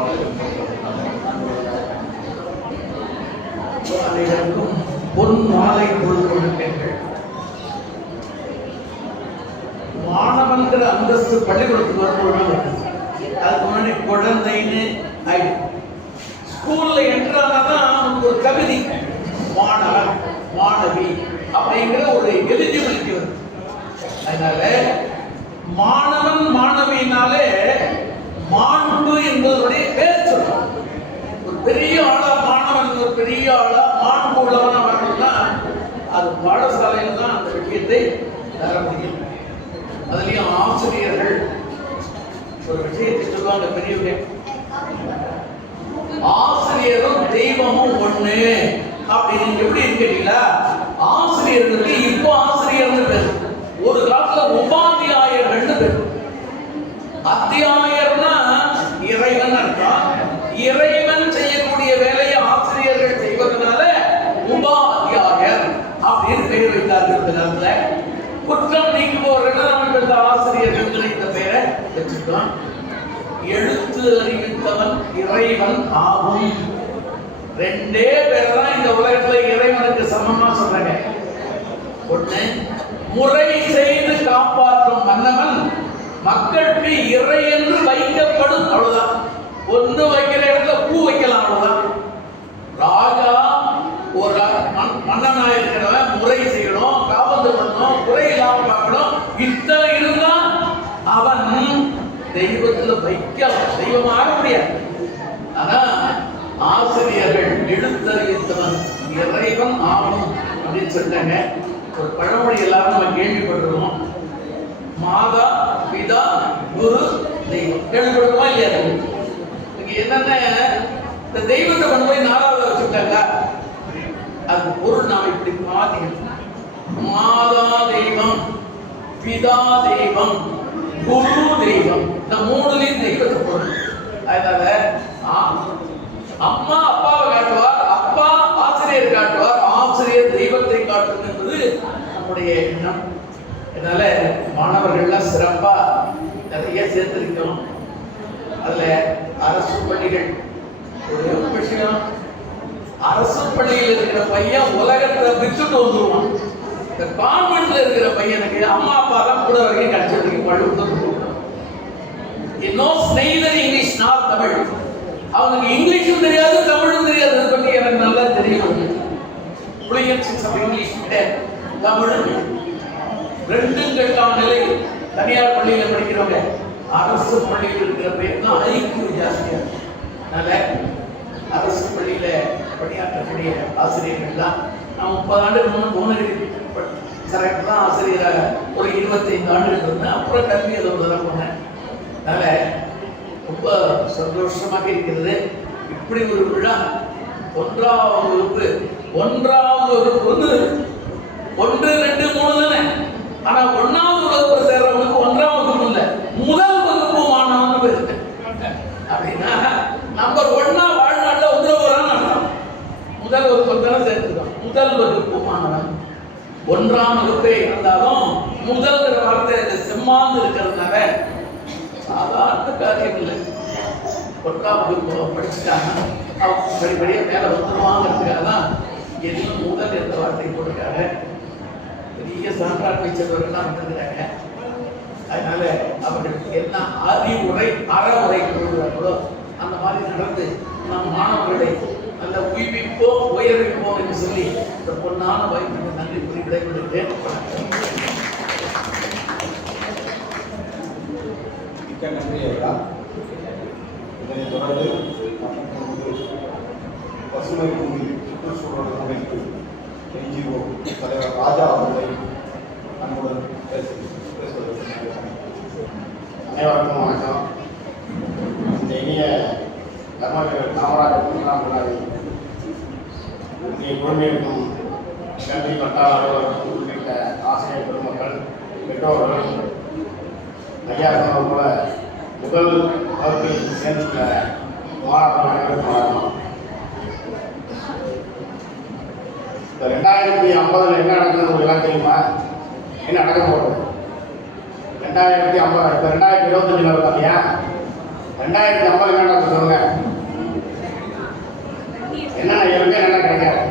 அனைவருக்கும் பொன் மாலை பொழுது கொண்டிருப்பீர்கள். மாணவன்கிற அந்தஸ்து பள்ளிக்கூடத்துக்கு வரும்பொழுது அதுக்கு முன்னாடி குழந்தைன்னு ஆயிடும். ஸ்கூல்ல என்ட்ரானாதான் ஒரு தகுதி, மாணவன் மாணவி அப்படிங்கிற ஒரு எலிஜிபிலிட்டி வருது. அதனால மாணவன் மாணவியினாலே மாண்பு என்பதனுடைய பேர் சொல்றோம். ஒரு பெரிய ஆளா மாணவன் ஒரு பெரிய ஆளா மாண்பு உள்ளவனா வரணும்னா அது பாடசாலையில் தான் அந்த விஷயத்தை தர முடியும். அதுலயும் ஆசிரியர்கள் ஒரு விஷயத்தை சொல்லுவாங்க பெரியவங்க, ஆசிரியரும் தெய்வமும் ஒண்ணு அப்படின்னு. எப்படி கேட்டீங்களா, ஆசிரியர்களுக்கு இப்போ ஆசிரியர்னு பேரு, ஒரு காலத்துல உபாத்தியாயர்கள்னு பேரு. அத்தியாயர்னா இறைவன் அர்த்தம். இறைவன் செய்யக்கூடிய வேலையை ஆசிரியர்கள் செய்வதனால உபாத்தியாயர் அப்படின்னு பெயர் வைத்தார்கள். குற்றம் நீக்குபவர்கள் ஆசிரியர்கள் இந்த பெயரை வச்சுக்கலாம். எழுத்து அறிவித்தவன் இறைவன் ஆகும். ரெண்டே பேர் தான் இந்த உலகத்துல இறைவனுக்கு சமமா சொல்றாங்க. ஒண்ணு, முறை செய்து காப்பாற்றும் மன்னவன் மக்களுக்கு இறை என்று வைக்கப்படும், அவ்வளவுதான். ஒன்று வைக்கிற இடத்துல பூ வைக்கலாம், அவ்வளவுதான். ராஜா ஒரு மன்னனா இருக்கிறவன் முறை செய்யணும், காவல் பண்ணணும், குறை இல்லாம பார்க்கணும். இத்தனை இருந்தா அவன் தெய்வத்துல வைக்கலாம், தெய்வமாக முடியாது. ஆனா ஆசிரியர்கள் எழுத்தறிவித்தவன் இறைவன் ஆகும் அப்படின்னு சொல்லிட்டாங்க. ஒரு பழமொழி எல்லாரும் நம்ம கேள்விப்பட்டிருக்கோம், மாதா பிதா குரு தெய்வம். கேள்விப்படுறோமா இல்லையா? இங்க என்னென்ன இந்த தெய்வத்தை கொண்டு போய் 4வது வச்சுட்டாங்க. அது பொருள் நாம் இப்படி மாத்திக்கணும். மாதா தெய்வம், பிதா தெய்வம், குரு தெய்வம். இந்த 3லையும் தெய்வத்தை பொருள். அதனால அம்மா அப்பாவை காட்டுவார், அப்பா ஆசிரியர் காட்டுவார், ஆசிரியர் தெய்வத்தை காட்டும் என்பது நம்முடைய எண்ணம். அதனால மாணவர்கள்லாம் சிறப்பா நிறைய சேர்த்திருக்கணும். அதுல அரசு பள்ளிகள் ஒரு விஷயம், அரசு பள்ளியில் இருக்கிற பையன் உலகத்தை விட்டுட்டு வந்துருவான். இந்த கான்வென்ட்ல இருக்கிற பையனுக்கு அம்மா அப்பா தான் கூட வரைக்கும் கிடைச்சிருக்கு. பள்ளிக்கூடத்துக்கு இங்கிலீஷ் நார் தமிழ், அவனுக்கு இங்கிலீஷும் தெரியாது தமிழும் தெரியாது. அதை பற்றி எனக்கு நல்லா தெரியும். இங்கிலீஷ் தமிழ் ரெண்டும் கெட்டான நிலை. தனியார் பள்ளியில படிக்கிறவங்க அரசு பள்ளியில் இருக்கிற பேர் தான் ஐக்கிய ஜாஸ்தியா. அதனால அரசு பள்ளியில பணியாற்றக்கூடிய ஆசிரியர்கள் தான் நான் 30 ஆண்டுக்கு முன்னே போனேன். கரெக்ட் தான் ஆசிரியராக ஒரு 25 ஆண்டுகள் இருந்தேன். அப்புறம் கல்வி அதை தான் போனேன். அதனால ரொம்ப சந்தோஷமாக இருக்கிறது. இப்படி ஒரு விழா 1ஆம் வகுப்பு 1ஆவது வகுப்பு 1, 2, 3 தானே. ஆனா 1ஆவது வகுப்பு சேர்றவனுக்கு 1ஆம் வகுப்பு இல்லை, முதல் வகுப்பு மாணவன் பேரு. அப்படின்னா நம்பர் 1 வாழ்நாளில் வந்துட போறான்னு அர்த்தம். முதல் வகுப்பு தானே சேர்த்துக்கோம். முதல் வகுப்பு மாணவன் 1ஆம் வகுப்பே இருந்தாலும் முதல் வார்த்தை செம்மாந்து இருக்கிறதுனால சாதாரண காரியம் இல்லை. 1ஆம் வகுப்பு படிச்சுட்டாங்க, அவங்க படிப்படியாக மேலே வந்துடுவாங்கிறதுக்காக தான் எல்லாம் முதல் என்ற வார்த்தை போட்டிருக்காங்க. பெரிய சான்றாண்மை செல்வர்கள்லாம் வந்துருக்கிறாங்க. அதனால அவர்களுக்கு என்ன அறிவுரை அறவுரை கொடுக்குறாங்களோ அந்த மாதிரி நடந்து நம் மாணவர்களை நல்ல உயிர்ப்பிப்போம் உயர்விப்போம் என்று சொல்லி இந்த பொன்னான வாய்ப்புக்கு நன்றி கூறி விடைபெறுகிறேன். மிக்க நன்றி ஐயா. இதனைத் தொடர்ந்து பசுமை பூமி சுற்றுச்சூழல் அமைப்பு NGO தலைவர் ராஜா அவர்களை அன்புடன் பேசுவதற்கு அனைவருக்கும் வணக்கம். இந்த இனிய தர்மவீரர் காமராஜர் பிறந்தநாள் விழாவை இங்கே குழுமியிருக்கும் கல்வி வட்டார அலுவலர்கள் உள்ளிட்ட ஆசிரியர் பெருமக்கள், பெற்றோர்கள், ஐயா சொன்னது போல முதல் வகுப்பில் சேர்ந்துள்ள மாணவர்கள் அனைவருக்கும் வணக்கம். இந்த 2050 என்ன நடக்குதுன்னு ஒரு எல்லாம் தெரியுமா? என்ன நடக்க போகுது? 2050 இப்போ 2025 வருது இல்லையா? 2050 என்ன நடக்குது சொல்லுங்க. என்னென்ன இருக்கு, என்னென்ன கிடைக்காது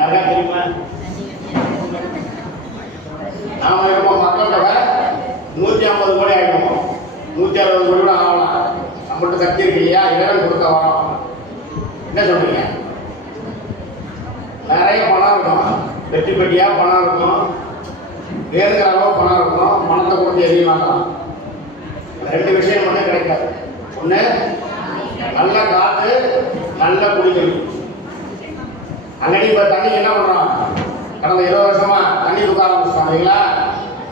யாருக்கா தெரியுமா? நாம இருப்போம் மக்கள் தொகை 150 கோடி ஆகிடுவோம். 160 கோடி கூட ஆகலாம். நம்மகிட்ட சக்தி இருக்கு இல்லையா? இடம் கொடுக்க வரோம். என்ன சொல்றீங்க? நிறைய பணம் இருக்கும், பெட்டி பெட்டியாக பணம் இருக்கும், வேறுங்கிற அளவு பணம் இருக்கும், பணத்தை கொடுத்து எரிய மாட்டோம். 2 விஷயம் மட்டும் கிடைக்காது. ஒன்று நல்ல காற்று, நல்ல குடிநீர். அங்கடி இப்போ தண்ணி என்ன பண்ணுறோம்? கடந்த 20 வருஷமா தண்ணி தூக்க ஆரம்பிச்சிட்டோம் இல்லைங்களா?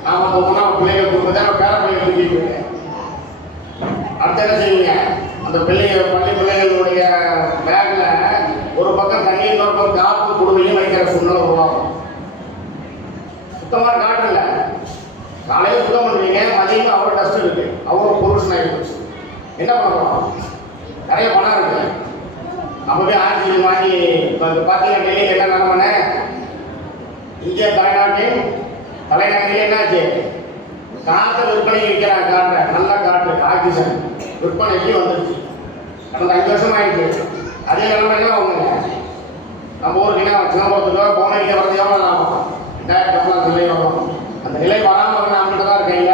நாம் அந்த ஒன்றா பிள்ளைகள் தூக்குதான் பேர பிள்ளைகள் தூக்கிட்டு இருக்கேன். அடுத்து என்ன செய்வீங்க? அந்த பள்ளி பிள்ளைகளுடைய பேக்ல ஒரு பக்கம் தண்ணி, இன்னொரு பக்கம் காற்று குடுவையும் வைக்கிற சூழ்நிலை உருவாகும். சுத்தமாக காற்று இல்லை. காலையில் சுத்தம் பண்ணுவீங்க, மதியம் அவ்வளோ டஸ்ட் இருக்கு, அவ்வளோ பொல்யூஷன் ஆகி போச்சு. என்ன பண்ணுறோம்? நிறைய பணம் இருக்கு. அப்பவே ஆக்சிஜன் வாங்கி இப்போ பார்த்தீங்கன்னா டெல்லியில் என்ன நிலமனே, இந்திய தலைநகரில் என்னாச்சு? காற்று விற்பனைக்கு விற்கிறாங்க. காற்றை, நல்ல காற்று, ஆக்சிஜன் விற்பனைக்கு வந்துடுச்சு. கடந்த 5 வருஷம் ஆகிடுச்சு. அதே நிலைமை என்ன ஆகுங்க? நம்ம ஊருக்கு என்ன சிதம்பரத்துக்கோ பவுனைக்கு வரது எவ்வளோ லாபம்? 2000 அந்த நிலை வரும். அந்த நிலை வராமல் நம்மகிட்ட தான் இருக்கீங்க.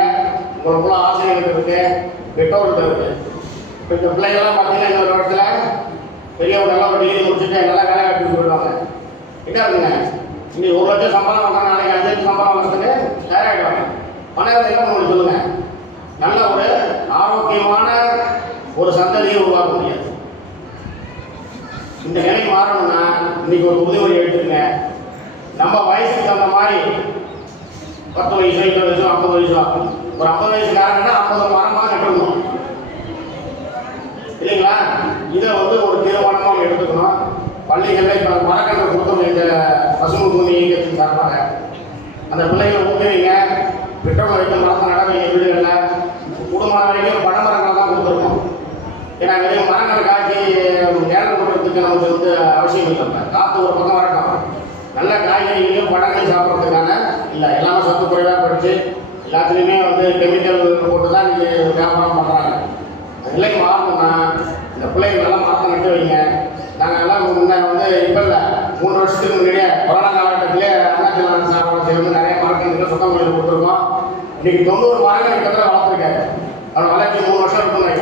உங்களுக்குள்ள ஆசிரியர்கள் இருக்கு, பெற்றோர்கள் இருக்கு. இப்போ இந்த பிள்ளைகள்லாம் பார்த்தீங்கன்னா இன்னொரு இடத்துல பெரியவங்க நல்லா ஒரு டிகிரி முடிச்சுட்டு நல்லா வேலை கட்டி போயிடுவாங்க. என்ன இருக்குங்க? இன்னைக்கு 1 லட்சம் சம்பளம் வாங்க, நாளைக்கு 5 லட்சம் சம்பளம் வாங்குறதுக்கு தயாராகிடுவாங்க. பணத்தை என்ன உங்களுக்கு சொல்லுங்க? நல்ல ஒரு ஆரோக்கியமான ஒரு சந்ததியை உருவாக்க முடியாது. இந்த நிலை மாறணும்னா இன்னைக்கு ஒரு உறுதிமொழி எடுத்துருங்க. நம்ம வயசுக்கு தகுந்த மாதிரி 10 வயசு, 20 வயசு, 50 வயசு ஆகும். ஒரு 50 வயசுக்காரங்கன்னா 50 மரமாக நட்டுக்கணும் இல்லைங்களா? இதை ஒரு தீர்மானமாக எடுத்துக்கணும். பள்ளிகளில் இப்போ மரக்கன்று கொடுத்தோம் இந்த பசுமை பூமி இயக்கத்தின் சார்பாக. அந்த பிள்ளைகளை ஊக்குவிங்க. பெற்றோர்கள் வைக்க மரத்தை நடவடிக்கை வீடுகளில் குடும்பம் வரைக்கும் பழமரங்கள் தான் கொடுத்துருக்கோம். ஏன்னா நிறைய மரங்கள் காய்ச்சி நேரம் கொடுக்கறதுக்கு நமக்கு அவசியம் இல்லை. காற்று ஒரு பக்கம் வரட்டும், நல்ல காய்கறிகளையும் பழங்களையும் சாப்பிட்றதுக்கான இல்லை. எல்லாமே சத்து குறைவாக படித்து எல்லாத்துலேயுமே கெமிக்கல் போட்டு தான் நீங்கள் வியாபாரம் பண்ணுறாங்க. நிலைக்கு மாறணும்னா இந்த பிள்ளைங்க நல்லா மரத்தை நட்டு வைங்க. நாங்கள் எல்லாம் முன்னே இப்போ இல்லை 3 வருஷத்துக்கு முன்னாடியே கொரோனா காலகட்டத்திலே அண்ணாச்சி சாப்பாடு சேர்ந்து நிறைய மரக்கன்றுகள் சுத்தம் பண்ணி கொடுத்துருக்கோம். இன்றைக்கி 90 மரங்கள் கிட்டத்தட்ட வளர்த்துருக்காரு. அவர் வளர்ச்சி 3 வருஷம் இருக்குன்னு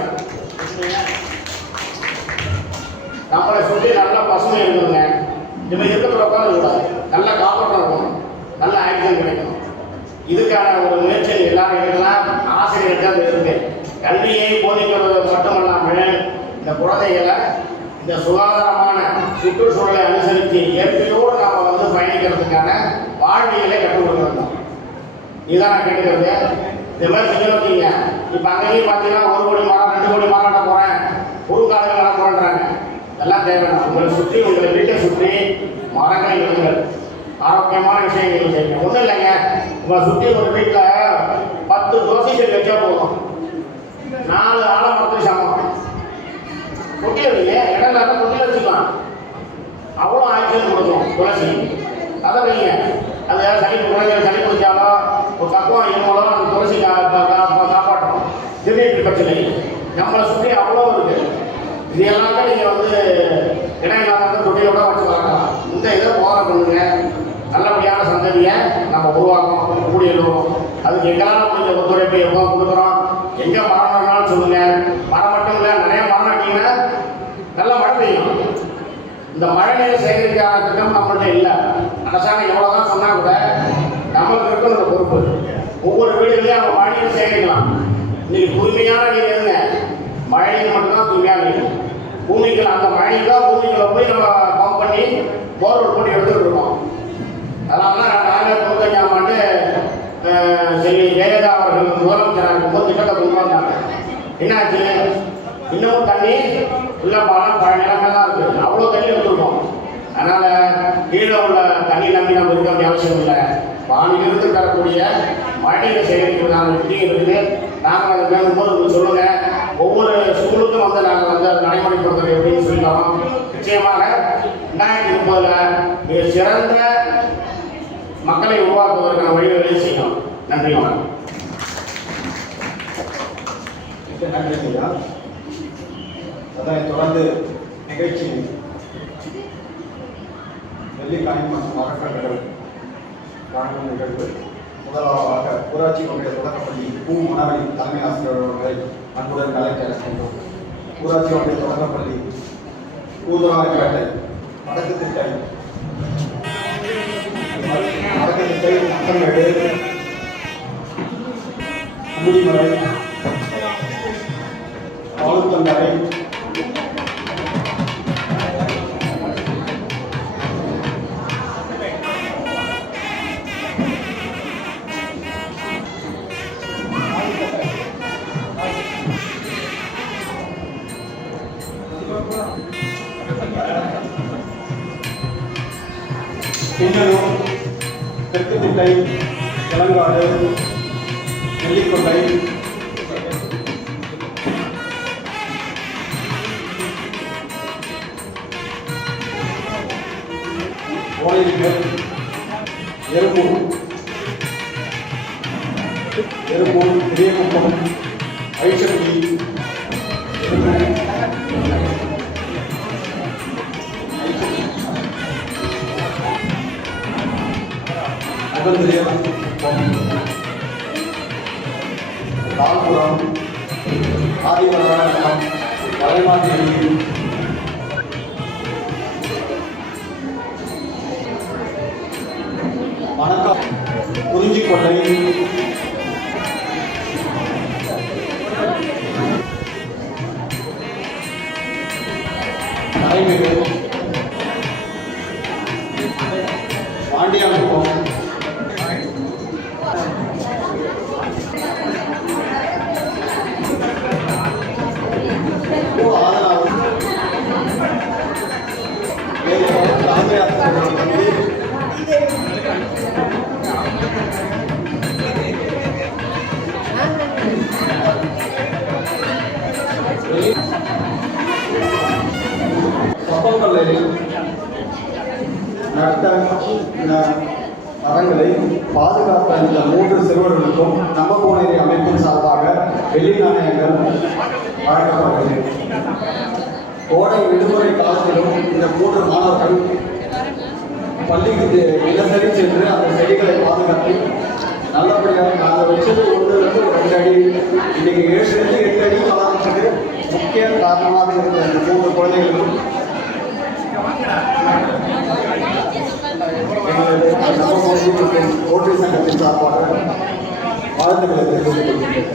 நம்மளை சுற்றி நல்லா பசுமை இருக்குங்க. இப்போ இருக்கிற உட்காந்துக்கூடாது, நல்லா காப்பாற்றம் இருக்கணும், நல்ல ஆக்சிஜன் கிடைக்கணும். இதுக்கான ஒரு முயற்சி எல்லாரும் எடுக்கலாம். ஆசிரியர்கள் தான் இருக்கு. கல்வியை போதிக்கிறது மட்டுமல்லாமல் இந்த குழந்தைகளை இந்த சுகாதாரமான சுற்றுச்சூழலை அனுசரித்து இயற்கையோடு நாம் பயணிக்கிறதுக்கான வாழ்வியலை கற்றுக் கொடுக்கணும். இதுதான் நான் கேட்டுக்கிறது. இந்த மாதிரி செஞ்சு வச்சீங்க. இப்போ அங்கேயும் பார்த்தீங்கன்னா 1 கோடி மரம் 2 கோடி மரம் நட போகிறேன், குறுங்காடுகள் நட போகிறேன்றாங்க. இதெல்லாம் தேவையான உங்களை சுற்றி உங்களை வீட்டை சுற்றி மரங்கள் இருங்கள், ஆரோக்கியமான விஷயங்கள் செய்யுங்க. ஒன்றும் இல்லைங்க, உங்களை சுற்றி ஒரு வீட்டில் 10 துளசி செடி வச்சா போதும், 4 ஆலமரத்துக்கு சமம். கொட்டியை வைங்க, இடம் இல்லாத கொட்டியை வச்சுக்கலாம், அவ்வளோ ஆக்சிஜன் கொடுக்கும் துளசி. அதை வைங்க, அது சளி குழந்தைகள் சளி குடிச்சாலோ ஒரு தக்குவம் இருமலோ அந்த துளசி காப்பாற்றணும். திடீர் பிரச்சனை நம்மளை சுற்றி அவ்வளோ இருக்குது. இது எல்லாமே நீங்கள் வந்து இடம் இல்லாத தொட்டியோட வச்சு வளர்க்கலாம். இந்த இதை போகிற பண்ணுங்க, நல்லபடியான சந்ததியை நம்ம உருவாக்கணும், கூடியலும். அதுக்கு எங்களால் முடிஞ்ச ஒத்துழைப்பு எவ்வளோ கொடுக்குறோம். எங்கே மரம் நடனாலும் சொல்லுங்கள். மரம் மட்டும் இல்லை, நிறைய மரம் நட்டிங்கன்னா நல்ல மழை பெய்யும். இந்த மழை நீர் சேகரிக்கான திட்டம் நம்மள்கிட்ட இல்லை. அரசாங்கம் எவ்வளோ தான் சொன்னால் கூட நம்மளுக்கு இருக்கும் இந்த பொறுப்பு. ஒவ்வொரு வீடுகளையும் நம்ம மழை நீர் சேகரிக்கலாம். இன்னைக்கு தூய்மையான நீர் எதுங்க? மழை நீர் மட்டும்தான் தூய்மையான நீர். பூமிக்குள்ள அந்த மழை தான் பூமிக்குள்ள போய் நம்ம பம்ப் பண்ணி போர்வெல் போட்டு எடுத்துக்கிட்டு இருக்கோம். அதனால தான் 1995ஆம் ஆண்டு செல்வி ஜெயலலிதா அவர்கள் முதலமைச்சராக இருக்கும்போது திட்டத்தை கொண்டு வந்தாங்க. என்னாச்சு? இன்னமும் தண்ணி உள்ள பாலம் பழைய நிலைமை தான் இருக்குது. அவ்வளோ தண்ணி எடுத்துருக்கோம். அதனால் கீழே உள்ள தண்ணி நம்பி நம்ம இருக்க வேண்டிய அவசியம் இல்லை. வானிலிருந்து தரக்கூடிய மழைநீரை சேகரிக்கிறதான விஷயம் இருக்குது. நாங்கள் அதை வேணும்போது உங்களுக்கு சொல்லுங்கள். ஒவ்வொரு ஸ்கூலுக்கும் வந்து நாங்கள் வந்து அதை நடைமுறைப்படுத்துறது எப்படின்னு சொல்லிட்டோம். நிச்சயமாக 2030 மிக சிறந்த மக்களை உருவாக்குவதற்கான வழிவகைகளை செய்யணும். நன்றி, வணக்கம். நன்றி ஐயா. அதனைத் தொடர்ந்து நிகழ்ச்சி வெள்ளிக்காய் மற்றும் அறக்கட்டளைகள் வழங்கும் நிகழ்வு. முதலாவதாக ஊராட்சி ஒன்றிய தொடக்கப்பள்ளி பூ மணவெளி தலைமை ஆசிரியர் அவர்களை அன்புடன் கலைக்க அழைக்கின்றோம். ஊராட்சி ஒன்றிய தொடக்கப்பள்ளி பூதுராய்பேட்டை வடக்கு திட்டை மக்கள்மேடு முடிமலை ஆளுத்தங்கரை பின்னலூர் தெற்கு திட்டை கிளங்காடு நெல்லிக்கொண்டை ஓலைகள் எருமூர் பெரியகுப்பம் ஐசக்தி தாழ்புரம் ஆதிவரம் தலைமாதேவி வணக்கம் குறிஞ்சிக்கொள்ளை தலைமேடு பாண்டியாங்குப்பம் மரங்களை பாதுகாத்த இந்த 3 சிறுவர்களுக்கும் நம்பகோணேரி அமைப்பின் சார்பாக வெள்ளி நாணயங்கள் வழங்கப்படுகிறது. கோடை விடுமுறை காலத்திலும் இந்த 3 மாணவர்கள் பள்ளிக்கு தினசரி சென்று அந்த செடிகளை பாதுகாத்து நல்லபடியாக நாங்கள் வச்சது 1 அடி இன்னைக்கு 7 அடி வளர்றதுக்கு முக்கிய காரணமாக இருக்கிற இந்த 3 குழந்தைகளும் ரோட்டரி சங்கத்தின் சார்பாக வாழ்த்துக்களை தெரிவித்துக் கொள்கிறேன்.